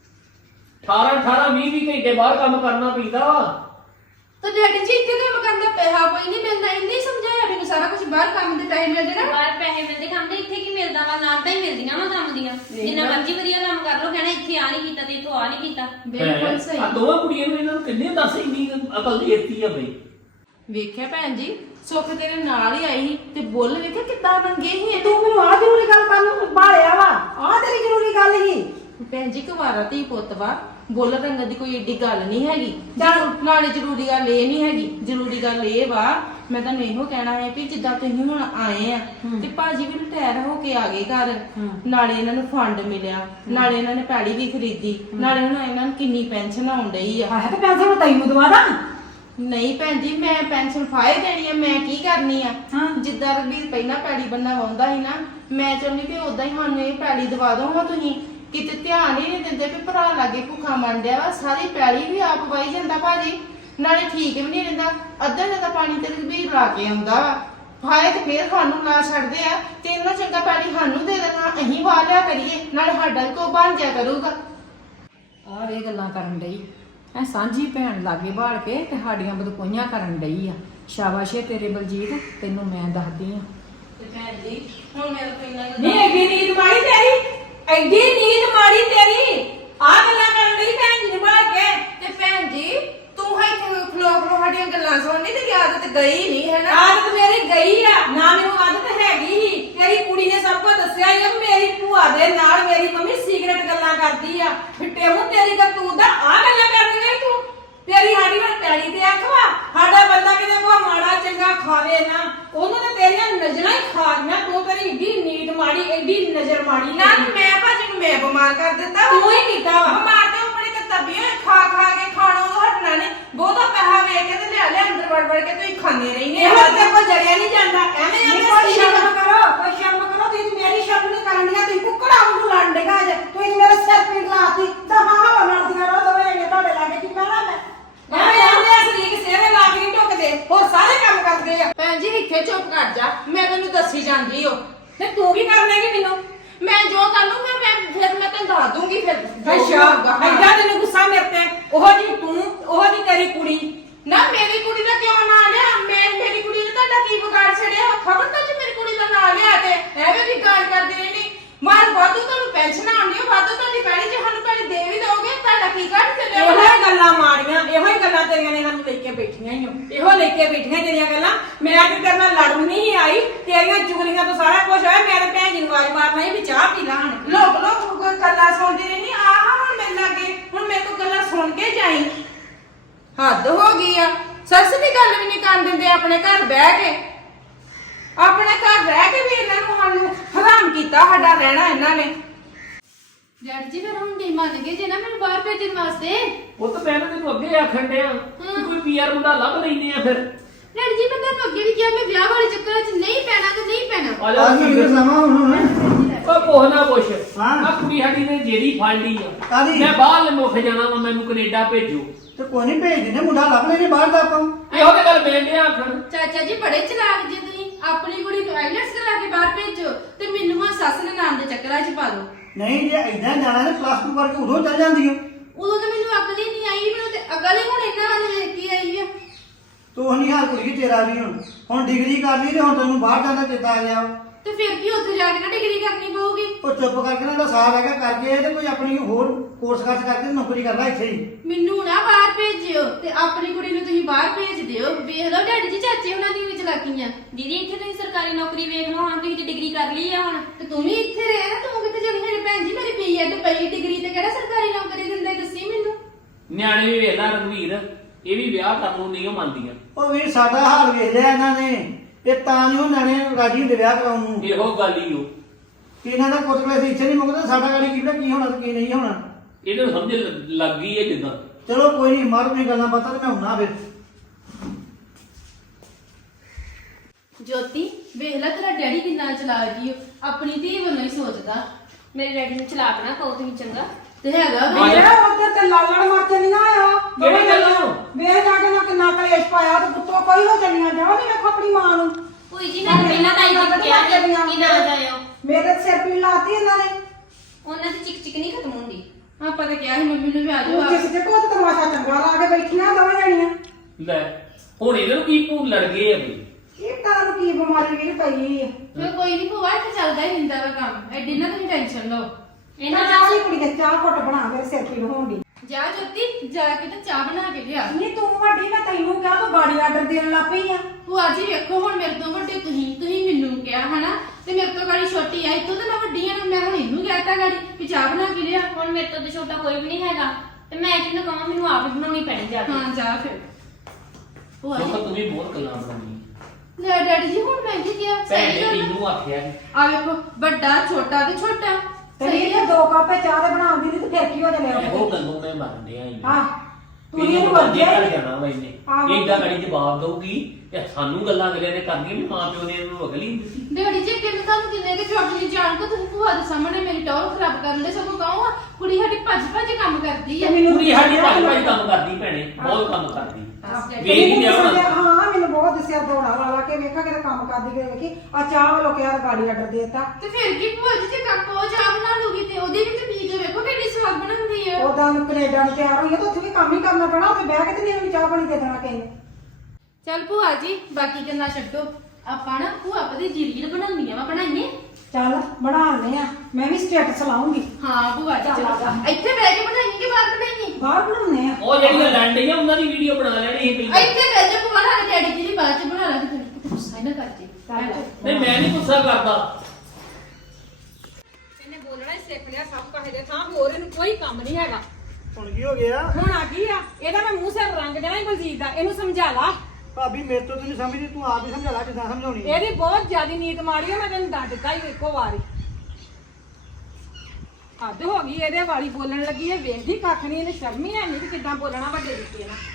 Speaker 5: 18 20 ਘੰਟੇ ਬਾਹਰ ਕੰਮ ਕਰਨਾ ਪੈਂਦਾ ਵਾ।
Speaker 4: ਤਾਂ ਡੈਡੀ ਜੀ ਇੱਥੇ ਕੰਮ ਕਰਨ ਦਾ ਪੈਸਾ ਕੋਈ ਨਹੀਂ ਮਿਲਦਾ। ਇੰਨੇ ਸਮਝਾਇਆ ਮੈਨੂੰ ਸਾਰਾ ਕੁਝ, ਬਾਹਰ ਕੰਮ ਦੇ ਪੈਸੇ ਮਿਲਦੇ ਨਾ।
Speaker 1: ਬਾਹਰ ਪੈਸੇ ਮਿਲਦੇ ਕੰਮ ਦੇ, ਇੱਥੇ ਕੀ ਮਿਲਦਾ ਵਾ? ਲਾਂਤਾਂ ਹੀ ਮਿਲਦੀਆਂ ਵਾ ਕੰਮ ਦੀਆਂ। ਜਿੰਨਾ ਮਰਜ਼ੀ ਵਧੀਆ ਕੰਮ ਕਰ ਲੋ, ਕਹਿਣਾ ਇੱਥੇ ਆ ਨਹੀਂ ਕੀਤਾ ਤੇ ਇੱਥੋਂ ਆ ਨਹੀਂ ਕੀਤਾ।
Speaker 4: ਬਿਲਕੁਲ ਸਹੀ।
Speaker 5: ਆ ਦੋਵਾਂ ਕੁੜੀਆਂ ਨੂੰ ਇਹਨਾਂ ਨੂੰ ਕਿੰਨੇ ਦੱਸ ਇੰਨੀ ਅਕਲ ਦੇਤੀ ਆ ਬਈ।
Speaker 2: ਵੇਖਿਆ ਭੈਣ ਜੀ, ਸੁੱਖ ਤੇਰੇ ਨਾਲ ਹੀ ਆਈ ਸੀ ਤੇ ਬੁੱਲ ਵੇਖਿਆ ਕਿੱਦਾਂ ਬਣ ਗਏ ਸੀ ਇਹ।
Speaker 3: ਤੂੰ ਮੈਨੂੰ ਆਹ ਜ਼ਰੂਰੀ ਗੱਲ ਕਰਨ ਨੂੰ ਭਾਲਿਆ ਵਾ। ਆਹ ਤੇਰੀ ਜ਼ਰੂਰੀ ਗੱਲ ਸੀ।
Speaker 2: ਭੈਣ ਜੀ ਕੁਵਾਰਾ ਧੀ ਪੁੱਤ ਵਾ, ਬੁੱਲ ਰੰਗ ਦੀ ਕੋਈ ਏਡੀ ਗੱਲ ਨਹੀਂ ਹੈਗੀ।
Speaker 3: ਚੱਲ।
Speaker 2: ਨਾਲੇ ਜ਼ਰੂਰੀ ਗੱਲ ਇਹ ਨਹੀਂ ਹੈਗੀ, ਜ਼ਰੂਰੀ ਗੱਲ ਇਹ ਵਾ, ਮੈਂ ਤੁਹਾਨੂੰ ਇਹੋ ਕਹਿਣਾ ਹੈ ਕਿ ਜਿੱਦਾਂ ਤੁਸੀਂ ਹੁਣ ਆਏ ਆ ਤੇ ਭਾਜੀ ਵੀ ਰਿਟਾਇਰ ਹੋ ਕੇ ਆ ਗਏ ਘਰ। ਨਾਲੇ ਇਹਨਾਂ ਨੂੰ ਫੰਡ ਮਿਲਿਆ, ਨਾਲੇ ਇਹਨਾਂ ਨੇ ਪੈੜੀ ਵੀ ਖਰੀਦੀ, ਨਾਲੇ ਹੁਣ ਇਹਨਾਂ ਨੂੰ ਕਿੰਨੀ ਪੈਨਸ਼ਨ ਆਉਣ ਡਈ ਆ।
Speaker 3: ਆਹ ਤੇ ਪੈਸੇ ਮੈਂ ਤੈਨੂੰ ਦਵਾ ਦਾਂ।
Speaker 2: ਨਹੀਂ ਭੈਣ ਜੀ, ਮੈਂ ਪੈਨਸ਼ਨ ਫਾਇ ਦੇਣੀ ਆ, ਮੈਂ ਕੀ ਕਰਨੀ ਆ।
Speaker 3: ਹਾਂ।
Speaker 2: ਜਿੱਦਾਂ ਰਵੀਰ ਪਹਿਲਾਂ ਪੈੜੀ ਬੰਨਾ ਵਾਉਂਦਾ ਸੀ ਨਾ, ਮੈਂ ਚਾਹੁੰਦੀ ਵੀ ਉਦਾਂ ਹੀ ਸਾਨੂੰ ਇਹ ਪੈੜੀ ਦਵਾ ਦੋ। ਹਾਂ ਤੁਸੀਂ ਕਿਤੇ ਧਿਆਨ ਹੀ ਨਹੀਂ ਦਿੰਦੇ ਵੀ ਭਰਾ ਲਾਗੇ ਭੁੱਖਾ ਮੰਡਿਆ ਵਾ। ਸਾਰੀ ਪੈੜੀ ਵੀ ਆਪ ਵਾਈ ਜਾਂਦਾ ਭਾਜੀ, ਨਾਲੇ ਠੀਕ ਵੀ ਨਹੀਂ ਰਹਿੰਦਾ। ਅੱਧਾ ਜਿਆਦਾ ਪਾਣੀ ਤੇ ਰਵੀਰ ਲਾ ਕੇ ਆਉਂਦਾ ਵਾ। ਫਾਇ ਤੇ ਫੇਰ ਸਾਨੂੰ ਨਾ ਛੱਡਦੇ ਆ, ਤੇ ਇਹਨਾਂ ਚੰਗਾ ਪੈੜੀ ਸਾਨੂੰ ਦੇ ਦੇਣਾ, ਅਸੀਂ ਵਾ ਲਿਆ ਕਰੀਏ, ਨਾਲੇ ਸਾਡਾ ਵੀ ਕੋ ਬਣ ਜਾ ਕਰੂਗਾ।
Speaker 3: ਆਹ ਇਹ ਗੱਲਾਂ ਕਰਨ ਡਈ ਐ ਸਾਂਝੀ ਭੈਣ ਲਾਗੇ ਬਾੜ ਕੇ ਤੇ ਸਾਡੀਆਂ ਬਦਕੋਈਆਂ ਕਰਨ ਡਈ ਆ। ਸ਼ਾਬਾਸ਼ ਏ ਤੇਰੇ ਬਲਜੀਤ, ਤੈਨੂੰ ਮੈਂ ਦੱਸਦੀ ਆ।
Speaker 2: ਤੇ ਭੈਣ ਜੀ ਹੁਣ ਮੇਰੇ ਤੋਂ ਇੰਨਾ
Speaker 3: ਨਹੀਂ ਐਡੀ ਨੀਂਦ ਮਾਰੀ ਤੇਰੀ, ਐਡੀ ਨੀਂਦ ਮਾਰੀ ਤੇਰੀ। ਆਹ ਗੱਲਾਂ ਕਰਨ ਡਈ ਭੈਣ ਜੀ ਨੇ ਬਾੜ ਕੇ।
Speaker 2: ਤੇ ਭੈਣ ਜੀ ਤੂੰ ਇੱਥੇ ਖਲੋ ਖਲੋ ਸਾਡੀਆਂ ਗੱਲਾਂ ਸੁਣਨੀ ਤੇ ਆਦਤ ਗਈ ਨਹੀਂ ਹੈ ਨਾ।
Speaker 3: ਆਦਤ ਮੇਰੀ ਗਈ ਆ ਨਾ, ਮੈਨੂੰ ਆਦਤ ਹੈਗੀ ਹੀ। ਤੇਰੀ ਕੁੜੀ ਨੇ ਸਭ ਕੁਝ ਦੱਸਿਆ ਹੀ ਆ ਵੀ ਮੇਰੀ ਭੂਆ ਦੇ ਨਾਲ ਮੇਰੀ ਮੰਮੀ ਸੀਕ੍ਰੇਟ ਗੱਲਾਂ ਕਰਦੀ ਆ। ਫਿੱਟੇ ਮੂੰਹ ਤੇਰੀ ਕਰਤੂਤ ਦਾ ਆਹ ਗੱਲਾਂ ਕਰਦੀ ਏ ਤੂੰ। ਤੇਰੀ ਸਾਡੀ ਹੁਣ ਪੈੜੀ ਤੇ ਆਖਵਾ ਸਾਡਾ ਬੰਦਾ ਕਿਤੇ ਕੋ ਮਾੜਾ ਚੰਗਾ ਖਾਵੇ ਨਾ ਉਹਨੂੰ ਤੇ ਤੇਰੀਆਂ ਨਜ਼ਰਾਂ ਹੀ ਖਾਣੀਆਂ ਤੂੰ ਤੇਰੀ ਏਡੀ ਨੀਤ ਮਾੜੀ ਏਡੀ ਨਜ਼ਰ ਮਾੜੀ
Speaker 2: ਨਾ ਮੈਂ ਭਾਜੀ ਨੂੰ ਮੈਂ ਬਿਮਾਰ ਕਰ ਦਿੱਤਾ
Speaker 3: ਤੂੰ ਹੀ ਕੀਤਾ ਵਾ
Speaker 2: ਬਿਮਾਰ ਤੇ ਉਹ ਬੜੀ ਤੱਬੀ ਹੋਏ ਖਾ ਖਾ ਕੇ ਖਾਣੋਂ ਹਟਣਾ ਨੇ ਬਹੁਤਾ ਪੈਸਾ ਵੇਚ ਕੇ ਤੇ ਲਿਆ ਅੰਦਰ ਵੜ ਕੇ ਤੁਸੀਂ ਖਾਂਦੇ ਰਹਿੰਦੇ
Speaker 3: ਇਹੋ ਤੇ ਕੋ ਜੜਿਆ ਨਹੀਂ ਜਾਂਦਾ ਐਵੇਂ
Speaker 6: ਕੋਈ ਸ਼ਰਮ ਕਰੋ ਤੁਸੀਂ ਮੇਰੀ ਸ਼ਰਮ ਨਹੀਂ ਕਰਨ ਦੀਆਂ ਤੁਸੀਂ ਕੁੱਕੜਾ ਨੂੰ ਲੜਨ ਡੇਗਾ ਜੇ ਤੁਸੀਂ ਮੇਰੇ ਸਿਰ ਪੀੜ ਲਾਤੀ ਤਾਂ ਹਾਂ ਲੜਦੀਆਂ ਰਹੋ ਦੋਵੇਂ ਨੇ ਤੁਹਾਡੇ ਲਾਗੇ ਕੀ ਕਹਿਣਾ ਮੈਂ
Speaker 3: ਐਵੇਂ ਸਰੀਕ ਸੇਵੇ ਲਾ ਕੇ ਨਹੀਂ ਢੁੱਕਦੇ ਹੋਰ ਸਾਰੇ ਕੰਮ ਕਰਦੇ ਆ
Speaker 2: ਭੈਣ ਜੀ ਇੱਥੇ ਚੁੱਪ ਕਰ ਜਾ ਮੈਂ ਤੈਨੂੰ ਦੱਸੀ ਜਾਂਦੀ ਓ
Speaker 3: ਤੇ ਤੂੰ ਕੀ ਕਰ ਲੈਂਗੀ ਮੈਨੂੰ
Speaker 2: ਮੈਂ ਜੋ ਕਰ ਲੂੰ ਫਿਰ ਮੈਂ ਤੈਨੂੰ ਦੱਸ ਦੂੰਗੀ ਫਿਰ
Speaker 3: ਅੱਛਾ ਐਡਾ ਤੈਨੂੰ ਗੁੱਸਾ ਮੇਰੇ ਤੇ ਉਹ ਜੀ ਤੂੰ ਉਹ ਜੀ ਤੇਰੀ ਕੁੜੀ
Speaker 2: ਨਾ ਮੇਰੀ ਕੁੜੀ ਦਾ ਕਿਉਂ ਨਾਂ ਲਿਆ ਮੇਰੀ ਕੁੜੀ ਨੇ ਤੁਹਾਡਾ ਕੀ ਵਿਗਾੜ ਛੜਿਆ ਖਬਰ ਤਾਂ ਜੀ ਮੇਰੀ ਕੁੜੀ ਦਾ ਨਾਂ ਲਿਆ ਤੇ ਐਵੇਂ ਵੀ ਗਾਲ ਕਰਦੀ ਰਹਿਣੀ ਮਾਰ ਵਾਧੂ ਤੁਹਾਨੂੰ ਪੈਨਸ਼ਨ ਆਉਣੀ ਹੈ ਵਾਧੂ ਤੁਹਾਡੀ ਪੈਣੀ ਜੇ ਸਾਨੂੰ ਪੈਣੀ ਦੇ ਵੀ ਦੋਗੇ ਤੁਹਾਡਾ ਕੀ ਕੱਢ ਚੱਲਿਆ
Speaker 3: ਇਹੋ ਹੀ ਗੱਲਾਂ ਮਾੜੀਆਂ ਇਹੋ ਹੀ ਗੱਲਾਂ ਤੇਰੀਆਂ ਨੇ ਸਾਨੂੰ ਲੈ ਕੇ ਬੈਠੀਆਂ ਹੀ ਇਹੋ ਲੈ ਕੇ ਬੈਠੀਆਂ ਤੇਰੀਆਂ ਗੱਲਾਂ ਮੈਂ ਤੇ ਤੇਰੇ ਨਾਲ ਲੜਨ ਨਹੀਂ ਆਈ ਤੇਰੀਆਂ ਚੁਗਲੀਆਂ ਤੋਂ ਸਾਰਾ ਕੁਝ ਹੋਇਆ ਮੇਰੇ ਭੈਣ ਜੀ ਨੂੰ ਆਵਾਜ਼ ਮਾਰਨਾ ਹੀ ਵੀ ਚਾਹ ਪੀ ਲਾ ਹਣ
Speaker 2: ਲੋਕ ਗੱਲਾਂ ਸੁਣਦੀ ਰਹਿਣੀ ਆਹ ਹੁਣ ਮੇਰੇ ਲਾਗੇ ਹੁਣ ਮੇਰੇ ਕੋਲ ਗੱਲਾਂ ਸੁਣ ਕੇ ਜਾਈ ਹੱਦ ਹੋ ਗਈ ਆ ਸੱਸ ਦੀ ਗੱਲ ਵੀ ਨਹੀਂ ਕਰਨ ਦਿੰਦੇ ਆਪਣੇ ਘਰ ਬਹਿ ਕੇ ਆਪਣੇ ਘਰ ਰਹਿ ਕੇ ਵੀ ਇਹਨਾਂ ਨੂੰ ਸਾਨੂੰ ਹਰਾਮ ਕੀਤਾ ਸਾਡਾ ਰਹਿਣਾ ਇਹਨਾਂ ਨੇ
Speaker 4: ਡੈਡ ਜੀ ਫਿਰ ਹੁਣ ਨਹੀਂ ਮੰਨ ਗਏ ਜੇ ਨਾ ਮੈਨੂੰ ਬਾਹਰ ਭੇਜਣ ਵਾਸਤੇ
Speaker 5: ਉਹ ਤਾਂ ਮੈਂ ਤੈਨੂੰ ਅੱਗੇ ਆਖਣ ਡਿਆ ਕਿ ਕੋਈ ਪੀਆਰ ਮੁੰਡਾ ਲੱਭ ਲੈਨੇ ਆ ਫਿਰ
Speaker 4: ਡੈਡ ਜੀ ਮੈਂ ਤੁਹਾਨੂੰ ਅੱਗੇ ਵੀ ਕਿਹਾ ਮੈਂ ਵਿਆਹ ਵਾਲੇ ਚੱਕਰਾਂ 'ਚ ਨਹੀਂ ਪੈਣਾ ਤੇ ਨਹੀਂ ਪੈਣਾ
Speaker 5: ਆ ਜਾ ਉਹ ਕੋਹ ਨਾ ਪੁੱਛ
Speaker 6: ਹਾਂ।
Speaker 5: ਆ ਕੁੜੀ ਸਾਡੀ ਨੇ ਜਿਹੜੀ ਫੜ ਲਈ ਆ
Speaker 6: ਕਾਹਦੀ?
Speaker 5: ਮੈਂ ਬਾਹਰ ਮੁੱਖ ਜਾਣਾ ਵਾ ਮੈਨੂੰ ਕੈਨੇਡਾ ਭੇਜੋ
Speaker 6: ਤੇ ਕੋਈ ਨਹੀਂ ਭੇਜ ਦਿੰਦੇ ਮੁੰਡਾ ਲੱਭ ਲੈਣੇ ਬਾਹਰ ਦਾ ਆਪਾਂ
Speaker 5: ਇਹੋ ਤੇ ਗੱਲ ਮੈਂ ਡਿਆ ਆਖਣ
Speaker 4: ਚਾਚਾ ਜੀ ਬੜੇ ਚਲਾਕ ਜੇ ਤੁਸੀਂ ਆਪਣੀ ਕੁੜੀ ਨੂੰ ਆਈਲੈਟਸ ਕਰਾ ਕੇ ਬਾਹਰ ਭੇਜੋ ਤੇ ਮੈਨੂੰ ਹਾਂ ਸੱਸ ਨੇ ਨਾਮ ਦੇ ਚੱਕਰਾਂ 'ਚ ਪਾ ਲਓ
Speaker 6: ਨਹੀਂ ਜੇ ਐਦਾਂ ਜਾਣਾ ਤੇ ਪਲੱਸ 2 ਕਰਕੇ ਉਦੋਂ ਚੱਲ ਜਾਂਦੀ ਓ
Speaker 4: ਉਦੋਂ ਤਾਂ ਮੈਨੂੰ ਅਕਲ ਹੀ ਨਹੀਂ ਆਈ ਮੈਨੂੰ ਤੇ ਅਕਲ ਹੀ ਹੁਣ ਇਹਨਾਂ ਵੱਲ ਵੇਖ ਕੇ ਆਈ ਆ
Speaker 6: ਤੂੰ ਨਹੀਂ ਹਾਲ ਕੁੜੀ ਤੇਰਾ ਵੀ ਹੁਣ ਡਿਗਰੀ ਕਰ ਲਈ ਤੇ ਹੁਣ ਤੈਨੂੰ ਬਾਹਰ ਜਾਣਾ ਚੇਤਾ ਆ ਗਿਆ ਵਾ।
Speaker 4: ਤੇ ਫਿਰ ਕੀ ਉੱਥੇ ਜਾ ਕੇ ਨਾ ਡਿਗਰੀ ਕਰਨੀ ਪਊਗੀ
Speaker 6: ਉਹ ਚੁੱਪ ਕਰਕੇ ਨਾ ਸਾਹ ਹੈਗਾ ਕਰਕੇ ਤੇ ਕੋਈ ਆਪਣੀ ਹੋਰ ਕੋਰਸ ਕਰਕੇ ਨੌਕਰੀ ਕਰਨਾ ਇੱਥੇ ਹੀ
Speaker 4: ਮੈਨੂੰ ਨਾ ਬਾਹਰ ਭੇਜਿਓ ਤੇ ਆਪਣੀ ਕੁੜੀ ਨੂੰ ਤੁਸੀਂ ਬਾਹਰ ਭੇਜ ਦਿਓ ਵੇਖ ਲਓ ਡੈਡੀ ਜੀ ਚਾਚੇ ਉਹਨਾਂ ਦੀ ਵੀ ਚਲਾਕੀਆਂ
Speaker 1: ਦੀਦੀ ਇੱਥੇ ਤੁਸੀਂ ਸਰਕਾਰੀ ਨੌਕਰੀ ਵੇਖ ਲਓ ਹਾਂ ਤੁਸੀਂ ਤੇ ਡਿਗਰੀ ਕਰ ਲਈ ਆ ਹੁਣ
Speaker 4: ਤੇ ਤੂੰ ਵੀ ਇੱਥੇ ਰਹਿ ਨਾ ਤੂੰ ਕਿੱਥੇ ਜਾਣੀ ਹੈ ਭੈਣ ਜੀ ਮੇਰੀ ਬੀਐਡ ਪਈ ਡਿਗਰੀ ਤੇ ਕਿਹੜਾ ਸਰਕਾਰੀ ਨੌਕਰੀ ਦਿੰਦੇ ਦੱਸੀ ਮੈਨੂੰ
Speaker 5: ਨਿਆਣੇ ਵੀ ਵੇਖ ਲੈ ਰਣਵੀਰ ਇਹ ਵੀ ਵਿਆਹ ਕਰਨ ਨੂੰ ਨਹੀਂ ਉਹ ਮੰਨਦੀਆਂ
Speaker 6: ਉਹ ਵੀ ਸਾਡਾ ਹਾਲ ਵੇਖ ਲਿਆ ਇਹਨਾਂ ਨੇ ਇਹ ਤਾਂ ਨਹੀਂ ਉਹ ਨਿਆਣੇ ਰਾਜੀ ਹੁੰਦੇ ਵਿਆਹ ਕਰਾਉਣ ਨੂੰ
Speaker 5: ਇਹੋ ਗੱਲ ਹੀ ਉਹ
Speaker 6: ਕਿ ਇਹਨਾਂ ਦਾ ਕੋਟਲੇ ਦੀ ਇੱਛਾ ਨਹੀਂ ਮੁੱਕਦਾ ਸਾਡਾ ਗਾੜੀ ਕੀ ਪਤਾ ਕੀ ਹੋਣਾ ਤੇ ਕੀ ਨਹੀਂ ਹੋਣਾ
Speaker 5: ਇਹਨੂੰ ਸਮਝ ਲੱਗ ਗਈ ਹੈ ਜਿੱਦਾਂ
Speaker 6: ਚਲੋ ਕੋਈ ਨਹੀਂ ਮਾਰੋ ਨਹੀਂ ਗੱਲਾਂ ਬਾਤਾਂ ਤੇ ਮੈਂ ਹੁਣਾ ਫਿਰ
Speaker 4: ਜੋਤੀ ਵੇਖ ਲੈ ਤੇਰਾ ਡੈਡੀ ਕਿੰਨਾ ਚਲਾ ਗਈ ਆਪਣੀ ਧੀ ਵੱਲੋਂ ਹੀ ਸੋਚਦਾ
Speaker 1: ਮੇਰੇ ਡੈਡੀ ਨੂੰ ਚਲਾਕ ਨਾ ਕਹੋ ਤੁਸੀਂ ਚੰਗਾ
Speaker 4: ਤੇ ਹੈਗਾ ਵੀ
Speaker 5: ਹਾਂ।
Speaker 3: ਮੇਰਾ ਉੱਧਰ ਤੇ ਲਾਲੜ ਮਾਰ ਚੱਲੀਆਂ ਆ
Speaker 5: ਕਿਹੜੀ ਗੱਲੋਂ?
Speaker 3: ਵੇਖ ਜਾ ਕੇ ਨਾ ਕਿੰਨਾ ਕਲੇਸ਼ ਪਾਇਆ ਤੇ ਪੁੱਤੋ ਕੋਈ ਹੋ ਚੱਲੀਆਂ ਜਾਓ ਨਹੀਂ ਵੇਖੋ ਆਪਣੀ ਮਾਂ ਨੂੰ
Speaker 1: ਕੋਈ ਜੀ ਮੈਂ ਪਹਿਲਾਂ ਤਾਂ ਇਹ ਕਿਹਾ ਸੀ ਕਿ ਨਾ ਜਾਇਓ
Speaker 3: ਮੇਰੇ ਸਿਰ ਪੀੜ ਲਾਤੀ ਇਹਨਾਂ ਨੇ
Speaker 1: ਉਹਨਾਂ ਦੀ ਚਿਕ ਚਿਕ ਨਹੀਂ ਖਤਮ ਹੁੰਦੀ
Speaker 4: ਆਪਾਂ ਤਾਂ ਕਿਹਾ ਸੀ ਮੰਮੀ ਨੂੰ ਵੀ ਆ
Speaker 3: ਉਹ
Speaker 4: ਜਾਓ
Speaker 3: ਕਿਸੇ ਦੇ ਕੋਲ ਤਮਾਸ਼ਾ ਚੰਗਾ ਲਾ ਕੇ ਬੈਠੀਆਂ ਦੋਵੇਂ ਜਣੀਆਂ
Speaker 5: ਲੈ ਹੁਣ ਇਹਨਾਂ ਨੂੰ ਕੀ ਭੂਲ ਲੜ ਗਏ ਆ ਬਈ
Speaker 3: ਇਹ ਤਾਂ ਨੂੰ ਕੀ ਬਿਮਾਰੀ ਵੀਰ ਪਈ ਆ
Speaker 4: ਚਲੋ ਕੋਈ ਨਹੀਂ ਭੂਆ ਇੱਥੇ ਚੱਲਦਾ ਹੀ ਹੁੰਦਾ ਵਾ ਕੰਮ ਐਡੀ ਨਾ ਤੁਸੀਂ ਟੈਨਸ਼ਨ ਲਓ
Speaker 3: ਇਹਨਾਂ ਚਾਹ ਦੀ ਕੁੜੀ ਦੇ ਚਾਹ ਘੁੱਟ ਬਣਾ ਮੇਰੇ ਸਿਰ ਪੀੜ ਹੋਣ ਦੀ
Speaker 4: ਜਾ ਜੋਤੀ ਜਾ ਕੇ ਤੇ ਚਾਹ ਬਣਾ ਕੇ ਲਿਆ
Speaker 3: ਨਹੀਂ ਤੂੰ ਵੱਡੀ ਮੈਂ ਤੈਨੂੰ ਕਿਹਾ ਤੂੰ ਗਾੜੀ ਆਰਡਰ ਦੇਣ ਲੱਗ ਪਈ ਆ
Speaker 4: ਭੂਆ ਜੀ ਵੇਖੋ ਹੁਣ ਮੇਰੇ ਤੋਂ ਵੱਡੇ ਤੁਸੀਂ ਮੈਨੂੰ ਕਿਹਾ ਹਨਾ ਤੇ ਮੇਰੇ ਤੋਂ ਗਾੜੀ ਛੋਟੀ ਆ ਇੱਥੋਂ ਤਾਂ ਮੈਂ ਵੱਡੀ ਆ ਮੈਂ ਹੁਣ ਇਹਨੂੰ ਕਹਿਤਾ ਗਾੜੀ ਵੀ ਚਾਹ ਬਣਾ ਕੇ ਲਿਆ
Speaker 1: ਹੁਣ ਮੇਰੇ ਤੋਂ ਤੇ ਛੋਟਾ ਕੋਈ ਵੀ ਨਹੀਂ ਹੈਗਾ ਤੇ ਮੈਂ ਕਿਹਨੂੰ ਕਹਾਂ ਮੈਨੂੰ ਆਪ ਹੀ ਬਣਾਉਣੀ ਪੈਣੀ ਜਾ ਕੇ
Speaker 4: ਹਾਂ ਜਾ ਫਿਰ ਭੂਆ
Speaker 5: ਲੋਕਾਂ
Speaker 4: ਜੀ
Speaker 5: ਤੂੰ ਵੀ ਬਹੁਤ ਗੱਲਾਂ ਬਣਾਉਣੀਆਂ
Speaker 4: ਲੈ ਡੈਡੀ ਜੀ ਹੁਣ ਮੈਂ ਕੀ ਕਿਹਾ
Speaker 5: ਭੈਣ
Speaker 4: ਸਹੀ
Speaker 5: ਨੇ
Speaker 4: ਗੱਲ
Speaker 5: ਤੈਨੂੰ ਆਖਿਆ ਸੀ।
Speaker 4: ਆ ਵੇਖੋ ਵੱਡਾ ਛੋਟਾ ਤੇ ਛੋਟਾ
Speaker 3: ਤੇ ਇਹ ਦੋ ਕੱਪ ਚਾਹ ਦੇ ਬਣਾਉਂਦੀ ਨਹੀਂ ਤੇ ਫਿਰ ਕੀ ਹੋ ਜਾਣਾ
Speaker 5: ਇਹੋ ਗੱਲੋਂ ਮੈਂ ਮੰਨ ਡਿਆ ਹੀ
Speaker 3: ਹਾਂ ਤੂੰ
Speaker 5: ਇਹਨੂੰ
Speaker 3: ਇਹਨੂੰ
Speaker 5: ਬੰਦੇ
Speaker 3: ਵਰਜਿਆ
Speaker 5: ਕਰ ਜਾਣਾ ਵਾ ਇਹਨੇ
Speaker 3: ਆਹੋ।
Speaker 5: ਏਦਾਂ ਗੜੀ ਜਵਾਬ ਦਊਗੀ ਤੇ ਸਾਨੂੰ ਗੱਲਾਂ ਅਗਲੇ ਨੇ ਕਰਨੀਆਂ ਵੀ ਮਾਂ ਪਿਓ ਨੇ ਇਹਨੂੰ ਅਗਲੀ ਨਹੀਂ ਦਿੱਤੀ
Speaker 4: ਡੈਡੀ ਜੀ ਕਿ ਮੈਂ ਤੁਹਾਨੂੰ ਕਿੰਨੇ ਕਿ ਛੋਟੀ ਜਿਹੀ ਜਾਣ ਕੇ ਤੁਸੀਂ ਭੂਆ ਦੇ ਸਾਹਮਣੇ ਮੇਰੀ ਟੌਰ ਖਰਾਬ ਕਰਨ ਦੇ ਸਗੋਂ ਕਹੋ ਕੁੜੀ ਸਾਡੀ ਭੱਜ ਕੰਮ ਕਰਦੀ ਆ
Speaker 5: ਕੁੜੀ ਸਾਡੀ ਭਾਈ ਕੰਮ ਕਰਦੀ ਭੈਣੇ ਬਹੁਤ ਕੰਮ ਕਰਦੀ ਵੇਖ ਹੀ ਲਿਆ ਹੁਣ
Speaker 3: ਹਾਂ ਮੈਨੂੰ ਬਹੁਤ ਦੱਸਿਆ ਦੌੜਾ ਲਾ ਲਾ ਕੇ ਵੇਖਾ ਕਿਤੇ ਕੰਮ ਕਰਦੀ ਗਏ ਵੇਖੀ ਆ ਚਾਹ ਵਾਲੋ ਕਿਹਾ ਗਾੜੀ ਆਰਡਰ ਦੇਤਾ
Speaker 4: ਤੇ ਫਿਰ ਕੀ ਭੂਆ ਜੀ ਜੇ ਕੱਪ ਉਹ ਚਾਹ ਬਣਾ ਲੂਗੀ ਤੇ ਉਹਦੀ ਵੀ ਤੇ ਪੀ ਕੇ ਵੇਖੋ ਕਿੰਨੀ ਸਵਾਦ ਬਣਦੀ ਆ
Speaker 3: ਉਹਦਾ ਨੂੰ ਕੈਨੇਡਾ ਨੂੰ ਤਿਆਰ ਹੋਈ ਆ ਤਾਂ ਉੱਥੇ ਵੀ ਕੰਮ ਹੀ ਕਰਨਾ ਪੈਣਾ ਉੱਥੇ ਬਹਿ ਕੇ ਤੇ ਮੈਨੂੰ ਚਾਹ ਪਾਣੀ ਦੇ ਦੇਣਾ ਕਿਸੇ ਨੇ
Speaker 4: ਚੱਲ ਭੂਆ ਜੀ ਬਾਕੀ ਗੱਲਾਂ ਛੱਡੋ ਆਪਾਂ ਨਾ ਭੂਆ ਆਪਣੀ ਜੀਰੀਰ ਬਣਾਉਂਦੀਆਂ ਵਾ ਬਣਾਈਏ
Speaker 3: ਚੱਲ ਬਣਾਉਂਦੇ ਆ ਮੈਂ ਵੀ ਸਟੇਟਸ ਲਾਉਂਗੀ
Speaker 4: ਹਾਂ ਭੂਆ ਜੀ
Speaker 3: ਚੱਲ
Speaker 4: ਚਲੋ
Speaker 3: ਆ ਜਾ।
Speaker 4: ਇੱਥੇ ਬਹਿ ਕੇ ਬਣਾਈਏ ਕਿ ਬਾਹਰ ਬਣਾਈਏ
Speaker 3: ਬਾਹਰ ਬਣਾਉਂਦੇ ਆ
Speaker 5: ਉਹ ਜਿਹੜੀਆਂ ਲੰਡ ਆ ਉਹਨਾਂ ਦੀ ਵੀਡੀਓ ਬਣਾ ਲੈਣੀ ਸੀ ਪਹਿਲਾਂ
Speaker 4: ਇੱਥੇ ਬਹਿ ਜਾ ਭੂਆ ਨਾਲ ਡੈਡੀ ਜੀ ਦੀ ਬਾਅਦ ਚ ਬਣਾ ਲਾਂਗੇ ਫਿਰ ਗੁੱਸਾ ਹੀ ਨਾ ਕਰ ਜੀ
Speaker 5: ਨਹੀਂ ਮੈਂ ਨਹੀਂ ਗੁੱਸਾ ਕਰਦਾ
Speaker 3: ਇਹਨੇ ਬੋਲਣਾ ਹੀ ਸਿੱਖ ਲਿਆ ਸਭ ਕਾਹੇ ਦੇ ਥਾਂ ਹੋਰ ਇਹਨੂੰ ਕੋਈ ਕੰਮ ਨਹੀਂ ਹੈਗਾ
Speaker 7: ਹੁਣ ਕੀ ਹੋ ਗਿਆ?
Speaker 3: ਹੁਣ ਆ ਕੀ ਆ ਇਹਦਾ ਮੈਂ ਮੂੰਹ ਸਿਰ ਰੰਗ ਦੇਣਾ ਹੀ ਬਲਜੀਤ ਦਾ, ਇਹਨੂੰ ਸਮਝਾ ਲਾ।
Speaker 7: ਭਾਬੀ ਮੇਰੇ ਤੋਂ ਤੂੰ ਨਹੀਂ ਸਮਝਦੀ, ਤੂੰ ਆਪ ਹੀ ਸਮਝਾ ਲੈ ਕਿੱਦਾਂ ਸਮਝਾਉਣੀ ਹੈ।
Speaker 3: ਇਹਦੀ ਬਹੁਤ ਜ਼ਿਆਦੀ ਨੀਤ ਮਾਰੀ ਆ, ਮੈਂ ਤੈਨੂੰ ਦੱਸ ਦਿੱਤਾ ਹੀ ਇੱਕੋ ਵਾਰੀ। ਹੱਦ ਹੋ ਗਈ ਇਹਦੇ ਵਾਲੀ ਬੋਲਣ ਲੱਗੀ ਹੈ, ਵੇਖਦੀ ਕੱਖ ਨਹੀਂ, ਇਹਨੇ ਸ਼ਰਮ ਹੀ ਹੈ ਨਹੀਂ ਕਿ ਕਿੱਦਾਂ ਬੋਲਣਾ ਵੱਡੇ ਦਿੱਤੇ ਨਾ।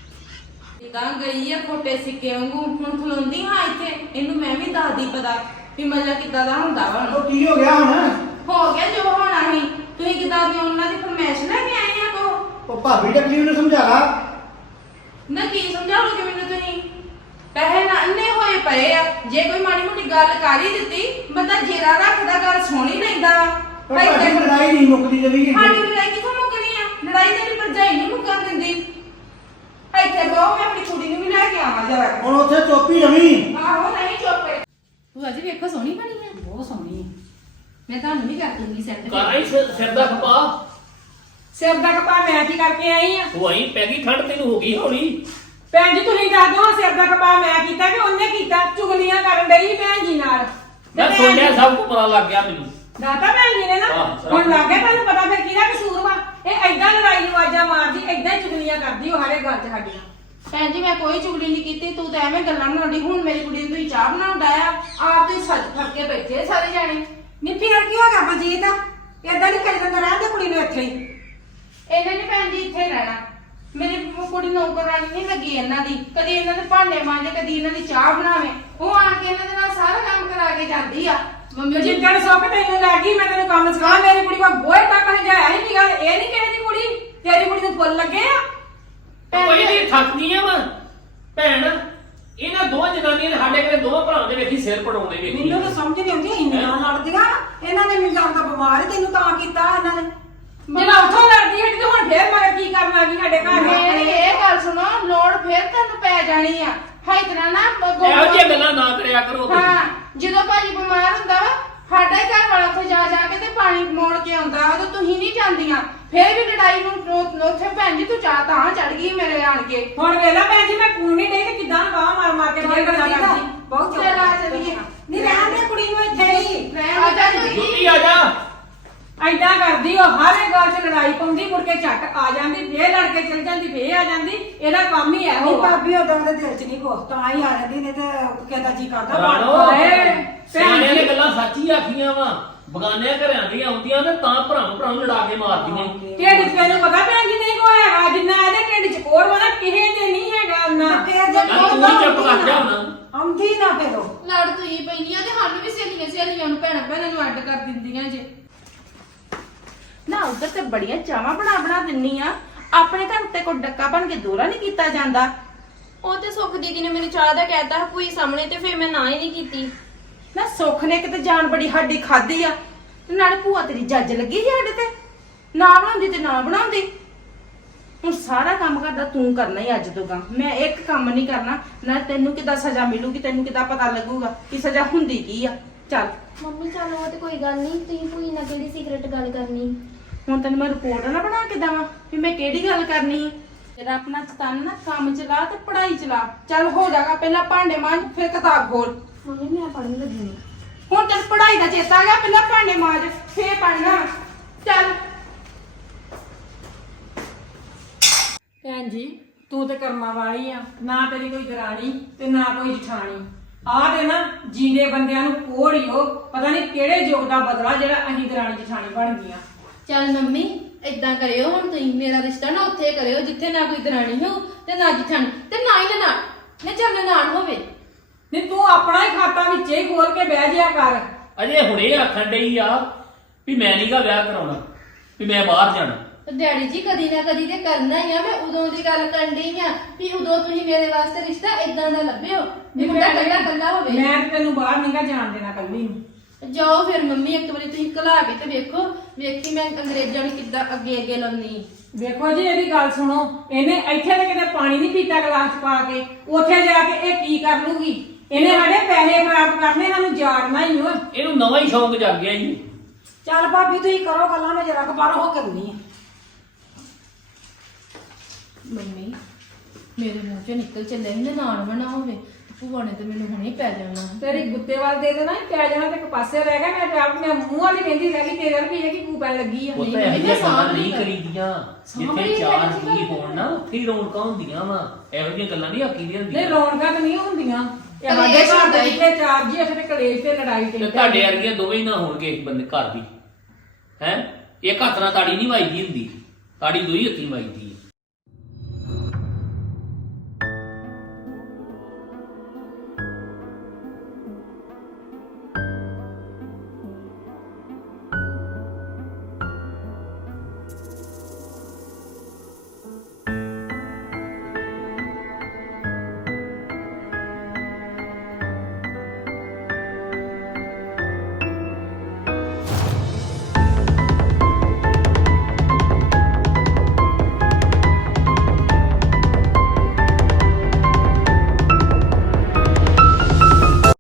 Speaker 2: ਇਦਾਂ ਗਈ ਆ ਖੋਟੇ ਸਿੱਕੇ ਵਾਂਗੂ, ਹੁਣ ਖਲੋਂਦੀ ਹਾਂ ਇੱਥੇ, ਇਹਨੂੰ ਮੈਂ ਵੀ ਦੱਸਦੀ ਪਤਾ ਵੀ ਮਜ਼ਾ ਕਿੱਦਾਂ ਦਾ ਹੁੰਦਾ ਵਾ।
Speaker 7: ਉਹ ਕੀ ਹੋ ਗਿਆ ਹੁਣ?
Speaker 2: ਹੋ ਗਿਆ ਜੋ ਹੋਣਾ ਸੀ, ਤੁਸੀਂ ਕਿੱਦਾਂ ਦੀ ਉਹਨਾਂ ਦੀ ਫਰਮਾਇਸ਼ ਲੈ ਕੇ ਆਏ ਆ ਕੋ।
Speaker 7: ਉਹ ਭਾਬੀ ਟੱਕਰੀ ਉਹਨੂੰ ਸਮਝਾ ਲਾ।
Speaker 2: ਨਾ ਕੀ ਸਮਝਾਓਗੇ ਮੈਨੂੰ ਤੁਸੀਂ? ਪੈਸੇ ਨਾ ਅੰਨੇ ਹੋਏ ਪਏ ਆ, ਜੇ ਕੋਈ ਮਾੜੀ ਮੋਟੀ ਗੱਲ ਕਰ ਹੀ ਦਿੱਤੀ ਬੰਦਾ ਜੇਰਾ ਰੱਖਦਾ, ਗੱਲ ਸੁਣ ਹੀ ਲੈਂਦਾ ਵਾ।
Speaker 7: ਉਹ ਭਾਬੀ ਲੜਾਈ ਨਹੀਂ ਮੁੱਕਦੀ ਜਦੀ
Speaker 2: ਸਾਡੀ ਲੜਾਈ ਕਿੱਥੋਂ ਮੁੱਕਣੀ ਆ? ਲੜਾਈ ਤਾਂ ਮੇਰੀ ਭਰਜਾਈ ਨਹੀਂ ਮੁੱਕਣ ਦਿੰਦੀ। ਇੱਥੇ ਬਹੁ ਮੈਂ ਆਪਣੀ ਕੁੜੀ ਨੂੰ ਵੀ ਲੈ ਕੇ ਆਵਾਂ ਜਰਾ।
Speaker 7: ਹੁਣ ਉੱਥੇ ਚੋਪੀ ਰਵੀ।
Speaker 2: ਆਹੋ ਨਹੀਂ ਚੁੱਪ।
Speaker 4: ਤੂੰ ਅੱਜ ਵੇਖੋ ਸੋਹਣੀ ਬਣੀ ਆ,
Speaker 3: ਬਹੁਤ ਸੋਹਣੀ ਹੈ।
Speaker 4: ਮੈਂ ਤੁਹਾਨੂੰ ਵੀ ਕਰ ਦੂੰਗੀ ਸੈੱਟ।
Speaker 5: ਕਰਾਈ ਸਿਰ ਦਾ ਖਪਾ।
Speaker 3: ਸਿਰ ਦਾ ਕਪਾ ਮੈਂ ਕੀ ਕਰਕੇ ਆਈ ਆ?
Speaker 5: ਉਹ ਆਈ ਪੈ ਗਈ ਠੰਡ, ਤੈਨੂੰ ਹੋ ਗਈ ਹੋਣੀ।
Speaker 3: ਭੈਣ ਜੀ ਤੁਸੀਂ ਦੱਸ ਦਿਓ ਸਿਰ ਦਾ ਕਪਾ ਮੈਂ ਕੀਤਾ ਕਿ ਉਹਨੇ ਕੀਤਾ? ਚੁਗਲੀਆਂ ਕਰਨ ਡਈ ਭੈਣ ਜੀ ਨਾਲ।
Speaker 5: ਮੈਂ ਸੁਣਿਆ ਸਭ ਕੁ ਪਤਾ ਲੱਗ ਗਿਆ ਮੈਨੂੰ।
Speaker 3: ਦਾਤਾ ਭੈਣ ਜੀ ਨੇ ਨਾ ਹੁਣ ਲੱਗ ਗਿਆ ਤੁਹਾਨੂੰ ਪਤਾ ਫਿਰ ਕਿਹਦਾ ਕਸੂਰ ਵਾ। ਇਹ ਐਦਾਂ ਲੜਾਈ ਨੂੰ ਆਵਾਜ਼ਾਂ ਮਾਰਦੀ, ਐਦਾਂ ਹੀ ਚੁਗਲੀਆਂ ਕਰਦੀ ਉਹ ਹਰੇ ਗੱਲ 'ਚ ਸਾਡੀਆਂ।
Speaker 2: ਭੈਣ ਜੀ ਮੈਂ ਕੋਈ ਚੁਗਲੀ ਨਹੀਂ ਕੀਤੀ, ਤੂੰ ਤਾਂ ਐਵੇਂ ਗੱਲਾਂ ਬਣਾਉਂਦੀ। ਹੁਣ ਮੇਰੀ ਕੁੜੀ ਨੂੰ ਤੁਸੀਂ ਚਾਹ ਬਣਾਉਣ ਡਾਇਆ, ਆਪ ਤੁਸੀਂ ਸੱਜ ਫੜ ਕੇ ਬੈਠੇ ਸਾਰੇ ਜਾਣੇ।
Speaker 6: ਨੀ ਫਿਰ ਕੀ ਹੋ ਗਿਆ ਬਲਜੀਤ? ਏਦਾਂ ਨਹੀਂ ਕਰੀ ਦਿੰਦਾ, ਰਹਿਣ ਦੇ ਕੁੜੀ ਨੂੰ ਇੱਥੇ ਹੀ।
Speaker 2: ਇਹਨੇ ਨੀ ਭੈਣ ਜੀ ਇੱਥੇ ਰਹਿਣਾ। ਮੇਰੀ ਕੁੜੀ ਨੌਕਰਾਨੀ ਨਹੀਂ ਲੱਗੀ ਇਹਨਾਂ ਦੀ, ਕਦੀ ਇਹਨਾਂ ਦੇ ਭਾਂਡੇ ਮਾਂਜੇ, ਕਦੀ ਇਹਨਾਂ ਦੀ ਚਾਹ ਬਣਾਵੇ। ਉਹ ਆਣ ਕੇ ਇਹਨਾਂ ਦੇ ਨਾਲ ਸਾਰਾ ਕੰਮ ਕਰਾ ਕੇ ਜਾਂਦੀ ਆ।
Speaker 3: ਮੰਮੀ ਜਿੱਦਣ ਸੁੱਖ ਤੈਨੂੰ ਲੱਗ ਗਈ ਮੈਂ ਤੈਨੂੰ ਕੰਮ ਸਿਖਾ, ਮੇਰੀ ਕੁੜੀ ਕੋ ਗੋਏ ਤੱਕ ਹਜਾਇਆ ਹੀ ਨਹੀਂ ਗੱਲ। ਇਹ ਨਹੀਂ ਕਿਸੇ ਦੀ ਕੁੜੀ, ਤੇਰੀ ਕੁੜੀ ਨੂੰ ਫੁੱਲ ਲੱਗੇ ਆ।
Speaker 5: ਕੋਈ ਨਹੀਂ ਥੱਕਦੀਆਂ ਵਾ ਭੈਣ। ਇਹਨਾਂ ਦੋਹਾਂ ਜਨਾਨੀਆਂ ਨੇ ਸਾਡੇ ਘਰੇ ਦੋਹਾਂ ਭਰਾਵਾਂ ਦੇ ਵੇਖੀ ਸਿਰ ਪੜਾਉਂਦੇ ਵੇਖੀ।
Speaker 6: ਮੈਨੂੰ ਤਾਂ ਸਮਝ ਨਹੀਂ ਆਉਂਦੀ, ਇੰਨੀਆਂ ਲੜਦੀਆਂ ਇਹਨਾਂ ਨੇ। ਮੈਨੂੰ ਲੱਗਦਾ ਬਿਮਾਰ ਹੀ ਤੈਨੂੰ ਤਾਂ ਕੀਤਾ ਇਹਨਾਂ ਨੇ।
Speaker 3: ਜਿਹੜਾ ਉੱਥੋਂ ਲੜਦੀ ਹਟੀ ਤੇ ਹੁਣ ਫੇਰ ਮਗਰ ਕੀ ਕਰਨ ਆ ਗਈ ਸਾਡੇ ਘਰ?
Speaker 2: ਮੇਰੀ ਇਹ ਗੱਲ ਸੁਣੋ, ਲੋੜ ਫੇਰ ਤੁਹਾਨੂੰ ਪੈ ਜਾਣੀ ਆ। ਹਾਈ ਤਰ੍ਹਾਂ ਨਾ
Speaker 5: ਇਹੋ ਜਿਹੀਆਂ ਗੱਲਾਂ ਨਾ ਕਰਿਆ ਕਰੋ ਤੁਸੀਂ।
Speaker 2: ਹਾਂ, ਜਦੋਂ ਭਾਜੀ ਬਿਮਾਰ ਹੁੰਦਾ ਵਾ, ਸਾਡਾ ਹੀ ਘਰ ਵਾਲਾ ਉੱਥੇ ਜਾ ਜਾ ਕੇ ਤੇ ਪਾਣੀ ਮੋੜ ਕੇ ਆਉਂਦਾ, ਉਦੋਂ ਤੁਸੀਂ ਨਹੀਂ ਜਾਂਦੀਆਂ। ਫੇਰ ਵੀ ਲੜਾਈ ਨੂੰ ਉੱਥੇ ਭੈਣ ਜੀ ਤੂੰ ਚਾਹ ਤਾਂ ਚੜ ਗਈ ਮੇਰੇ ਆਣ ਕੇ।
Speaker 3: ਹੁਣ ਵੇਲਾ ਭੈਣ ਜੀ ਮੈਂ ਕੂਣ ਨਹੀਂ ਡਈ ਤੇ ਕਿੱਦਾਂ ਬਾਹ ਮਾਰ ਮਾਰ ਕੇ ਫੇਰ ਗੱਲਾਂ ਕਰਦੀ।
Speaker 6: ਬਹੁਤ
Speaker 2: ਚੱਲ ਆ ਚੱਲੀਏ।
Speaker 6: ਨਹੀਂ ਰਹਿਣ ਦੇ ਕੁੜੀ ਨੂੰ ਇੱਥੇ ਹੀ।
Speaker 2: ਆ ਜਾ ਜੀ।
Speaker 5: ਜੁੱਤੀ ਆ ਜਾ।
Speaker 3: ਐਦਾਂ ਕਰਦੀ ਉਹ ਹਰ ਇੱਕ ਗੱਲ 'ਚ ਲੜਾਈ ਪਾਉਂਦੀ, ਮੁੜ ਕੇ ਝੱਟ ਆ ਜਾਂਦੀ, ਫੇਰ ਲੜ ਕੇ ਚਲ ਜਾਂਦੀ, ਫੇਰ ਆ ਜਾਂਦੀ। ਇਹਦਾ ਕੰਮ ਹੀ ਇਹੋ
Speaker 6: ਨਹੀਂ
Speaker 3: ਆ।
Speaker 6: ਭਾਬੀ ਉਦੋਂ ਦੇ ਦਿਲ 'ਚ ਨਹੀਂ ਕੁਛ, ਤਾਂ ਹੀ ਆ ਜਾਂਦੀ ਨੇ ਤੇ ਕਹਿੰਦਾ ਜੀ ਕਰਦਾ
Speaker 5: ਰਾਣੋ
Speaker 3: ਹਾਏ,
Speaker 5: ਸਿਆਣਿਆਂ ਨੇ ਗੱਲਾਂ ਸੱਚ ਹੀ ਆਖੀਆਂ ਵਾ। ਬਗਾਨਿਆਂ ਘਰਾਂ ਦੀਆਂ ਆਉਂਦੀਆਂ ਤੇ ਤਾਂ ਭਰਾ ਨੂੰ ਲੜਾ ਕੇ ਮਾਰਦੀਆਂ।
Speaker 3: ਢਿੱਡ 'ਚ ਤੈਨੂੰ ਪਤਾ ਭੈਣ ਜੀ ਨਹੀਂ ਕੋਈ ਹੈਗਾ, ਜਿੰਨਾ ਇਹਦੇ ਢਿੱਡ 'ਚ ਕੋੜ ਵਾ ਨਾ ਕਿਸੇ ਦੇ ਨਹੀਂ ਹੈਗਾ ਉਹਨਾਂ।
Speaker 6: ਫੇਰ ਜੇ
Speaker 5: ਚੱਲ ਤੂੰ ਵੀ ਚੁੱਪ ਕਰ ਜਾ ਹੁਣ।
Speaker 6: ਆਉਂਦੀ ਨਾ ਫਿਰ ਉਹ।
Speaker 4: ਲੜ ਤੂੰ ਹੀ ਪੈਂਦੀਆਂ ਤੇ ਸਾਨੂੰ ਵੀ ਸਹੇਲੀਆਂ ਨੂੰ ਭੈਣਾਂ ਨੂੰ ਅੱਡ ਕਰ ਦਿੰਦੀਆਂ ਜੇ।
Speaker 2: ਨਾ ਉਧਰ ਤੇ ਬੜੀਆਂ ਚਾਵਾਂ ਬਣਾ ਦਿੰਨੀ ਆ, ਆਪਣੇ ਘਰ ਤੇ ਕੋਈ ਡੱਕਾ ਬਣ ਕੇ ਦੋਰਾ ਨਹੀਂ ਕੀਤਾ ਜਾਂਦਾ।
Speaker 1: ਉਹ ਤੇ ਸੁੱਖ ਦੀਦੀ ਨੇ ਮੈਨੂੰ ਚਾਹ ਦਾ ਕਹਿਤਾ ਕੋਈ ਸਾਹਮਣੇ ਤੇ ਫਿਰ ਮੈਂ ਨਾ ਹੀ ਨਹੀਂ ਕੀਤੀ।
Speaker 2: ਨਾ ਸੁੱਖ ਨੇ ਕਿਤੇ ਜਾਨ ਬੜੀ ਸਾਡੀ ਖਾਦੀ ਆ, ਨਾਲੇ ਭੂਆ ਤੇਰੀ ਜੱਜ ਲੱਗੀ ਸੀ ਸਾਡੇ ਤੇ। ਨਾ ਬਣਾਉਂਦੀ ਤੇ ਨਾ ਬਣਾਉਂਦੀ। ਹੁਣ ਸਾਰਾ ਕੰਮ ਕਰਦਾ ਤੂੰ ਕਰਨਾ ਹੀ ਅੱਜ ਤੋਂ ਗਾ। ਮੈਂ ਇੱਕ ਕੰਮ ਨਹੀਂ ਕਰਨਾ। ਨਾ ਤੈਨੂੰ ਕਿੱਦਾਂ ਸਜ਼ਾ ਮਿਲੂਗੀ, ਤੈਨੂੰ ਕਿੱਦਾਂ ਪਤਾ ਲੱਗੂਗਾ ਕਿ ਸਜ਼ਾ ਹੁੰਦੀ ਕੀ ਆ। ਚੱਲ
Speaker 8: ਮੰਮੀ ਚੱਲ ਉਹ ਤੇ ਕੋਈ ਗੱਲ ਨਹੀਂ, ਤੁਸੀਂ ਕੋਈ ਨਾ ਕਿਹੜੀ ਸੀਕ੍ਰੇਟ ਗੱਲ ਕਰਨੀ।
Speaker 2: ਹੁਣ ਤੈਨੂੰ ਮੈਂ ਰਿਪੋਰਟ ਨਾ ਬਣਾ ਕੇ ਦੇਵਾਂ ਵੀ ਮੈਂ ਕਿਹੜੀ ਗੱਲ ਕਰਨੀ ਹੈ। ਤੇਰਾ ਆਪਣਾ ਤਨ ਨਾ ਕੰਮ ਚਲਾ ਤੇ ਪੜ੍ਹਾਈ ਚਲਾ। ਚੱਲ ਹੋ ਜਾਗਾ, ਪਹਿਲਾਂ ਭਾਂਡੇ ਮਾਂਜ ਫਿਰ ਕਿਤਾਬ ਖੋਲ।
Speaker 8: ਮੰਮੀ ਮੈਂ ਪੜ੍ਹਨ ਲੱਗੀ ਹਾਂ।
Speaker 2: ਹੁਣ ਤੈਨੂੰ ਪੜ੍ਹਾਈ ਦਾ ਚੇਤਾ ਆ ਗਿਆ, ਪਹਿਲਾਂ ਭਾਂਡੇ ਮਾਂਜ ਫੇਰ ਪੜ੍ਹਨਾ। ਚੱਲ
Speaker 3: ਭੈਣ ਜੀ ਤੂੰ ਤੇ ਕਰਮਾਂ ਵਾਲੀ ਆ, ਨਾ ਤੇਰੀ ਕੋਈ ਦਰਾਣੀ ਤੇ ਨਾ ਕੋਈ ਜਠਾਣੀ। ਆਹ ਤੇ ਨਾ ਜੀਂਦੇ ਬੰਦਿਆਂ ਨੂੰ ਕੋੜ ਹੀ ਉਹ ਪਤਾ ਨਹੀਂ ਕਿਹੜੇ ਯੁੱਗ ਦਾ ਬਦਲਾ ਜਿਹੜਾ ਅਸੀਂ ਦਰਾਣੀ ਜਠਾਣੀ ਬਣ ਗਈਆਂ।
Speaker 4: ਚੱਲ ਮੰਮੀ ਏਦਾਂ ਕਰਿਓ, ਹੁਣ ਤੁਸੀਂ ਮੇਰਾ ਰਿਸ਼ਤਾ ਨਾ ਉੱਥੇ ਕਰਿਓ ਜਿੱਥੇ ਨਾ ਕੋਈ ਦਰਾਣੀ ਹੋ ਤੇ ਨਾ ਜਠਾਣੀ ਤੇ ਨਾ ਹੀ ਨਾ ਚੱਲ ਨਾਨ ਹੋਵੇ।
Speaker 3: ਨਹੀਂ ਤੂੰ ਆਪਣਾ ਹੀ ਖਾਤਾ ਵਿੱਚੇ ਹੀ ਖੋਲ ਕੇ ਬਹਿ ਜਿਆ ਕਰ।
Speaker 5: ਅਜੇ ਹੁਣੇ ਆਖਣ ਡਈ ਆ ਵੀ ਮੈਂ ਨਹੀਂਗਾ ਵਿਆਹ ਕਰਾਉਣਾ, ਵੀ ਮੈਂ ਬਾਹਰ ਜਾਣਾ।
Speaker 4: ਤੇ ਡੈਡੀ ਜੀ ਕਦੀ ਨਾ ਕਦੀ ਤੇ ਕਰਨਾ ਹੀ ਆ। ਮੈਂ ਉਦੋਂ ਦੀ ਗੱਲ ਕਰਨ ਡਈ ਆ ਵੀ ਉਦੋਂ ਤੁਸੀਂ ਮੇਰੇ ਵਾਸਤੇ ਰਿਸ਼ਤਾ ਏਦਾਂ ਦਾ ਲੱਭਿਓ ਵੀ ਮੁੰਡਾ ਕੱਲਾ ਹੋਵੇ।
Speaker 3: ਮੈਂ ਤੇ ਤੈਨੂੰ ਬਾਹਰ ਨਹੀਂਗਾ ਜਾਣ ਦੇਣਾ ਕੱਲੀ ਨੂੰ।
Speaker 4: ਜਾਓ ਫਿਰ ਮੰਮੀ, ਇੱਕ ਵਾਰੀ ਤੁਸੀਂ ਘਲਾ ਕੇ ਤੇ ਵੇਖੀ ਮੈਂ ਅੰਗਰੇਜ਼ਾਂ ਨੂੰ ਕਿੱਦਾਂ ਅੱਗੇ ਲਾਉਣੀ।
Speaker 3: ਵੇਖੋ ਜੀ ਇਹਦੀ ਗੱਲ ਸੁਣੋ, ਇਹਨੇ ਇੱਥੇ ਤੇ ਕਿਤੇ ਪਾਣੀ ਨਹੀਂ ਪੀਤਾ ਗਲਾਸ 'ਚ ਪਾ ਕੇ, ਉੱਥੇ ਜਾ ਕੇ ਇਹ ਕੀ ਕਰ ਲੂਗੀ? ਇਹਨੇ ਸਾਡੇ ਪੈਸੇ ਖਰਾਬ ਕਰਨੇ, ਸਾਨੂੰ ਜਾਣਨਾ ਹੀ ਹੋ।
Speaker 5: ਇਹਨੂੰ ਨਵਾਂ ਹੀ ਸ਼ੌਂਕ ਜਾਗ ਗਿਆ ਜੀ।
Speaker 6: ਚੱਲ ਭਾਬੀ ਤੁਸੀਂ ਕਰੋ ਗੱਲਾਂ, ਮੈਂ ਜਰਾ ਬਾਹਰ ਹੋ ਕੇ ਆਉਂਦੀ ਆ।
Speaker 4: ਮੰਮੀ ਮੇਰੇ ਮੂੰਹ ਚੋਂ ਨਿਕਲ ਚੱਲਿਆ ਸੀ ਨਾ ਨਾਨ ਬਣਾ ਹੋਵੇ, ਭੂਆ ਨੇ ਤੇ ਮੈਨੂੰ ਹੁਣੇ ਪੈ ਜਾਣਾ
Speaker 3: ਤੇਰੀ ਗੁੱਤੇ ਵੱਲ ਦੇ ਦੇਣਾ ਪੈ ਜਾਣਾ ਤੇ ਇੱਕ ਪਾਸੇ ਰਹਿ ਗਿਆ। ਮੈਂ ਤੇ ਆਪ ਮੈਂ ਮੂੰਹ ਵਾਲੀ ਵੇਂਦੀ ਰਹਿ ਗਈ ਤੇਰੇ ਰੁਪਈਏ ਕੀ ਕੂ ਪੈਣ ਲੱਗੀ ਆ।
Speaker 5: ਉਹ ਤਾਂ ਇਹੋ ਜਿਹੀਆਂ ਗੱਲਾਂ ਨਹੀਂ ਕਰੀਦੀਆਂ ਜਿੱਥੇ ਚਾਰ ਜੀ ਹੋਣ ਨਾ ਉੱਥੇ ਹੀ ਰੌਣਕਾਂ ਹੁੰਦੀਆਂ ਵਾ। ਇਹੋ ਜਿਹੀਆਂ ਗੱਲਾਂ ਨਹੀਂ ਆਖੀਦੀਆਂ
Speaker 3: ਨਹੀਂ
Speaker 5: ਹੁੰਦੀਆਂ।
Speaker 3: ਰੌਣਕਾਂ ਤਾਂ ਨਹੀਂ ਹੁੰਦੀਆਂ ਇਹ ਸਾਡੇ
Speaker 4: ਕਲੇਸ਼
Speaker 3: ਘਰ
Speaker 4: ਹੁੰਦਾ
Speaker 3: ਦੇ
Speaker 4: ਹੀ।
Speaker 3: ਜਿੱਥੇ ਚਾਰ ਜੀ ਉੱਥੇ ਤੇ ਕਲੇਸ਼ ਤੇ ਲੜਾਈ
Speaker 5: ਤੇ
Speaker 3: ਤੇ
Speaker 5: ਤੁਹਾਡੇ ਵਰਗੀਆਂ ਦੋਵੇਂ ਹੀ ਨਾ ਹੋਣਗੇ ਬੰਦੇ ਘਰ ਦੀ ਹੈ। ਇੱਕ ਹੱਥ ਨਾਲ ਤਾੜੀ ਨਹੀਂ ਵੱਜਦੀ ਹੁੰਦੀ, ਤਾੜੀ ਦੋਈ ਹੱਥੀਂ ਵੱਜਦੀ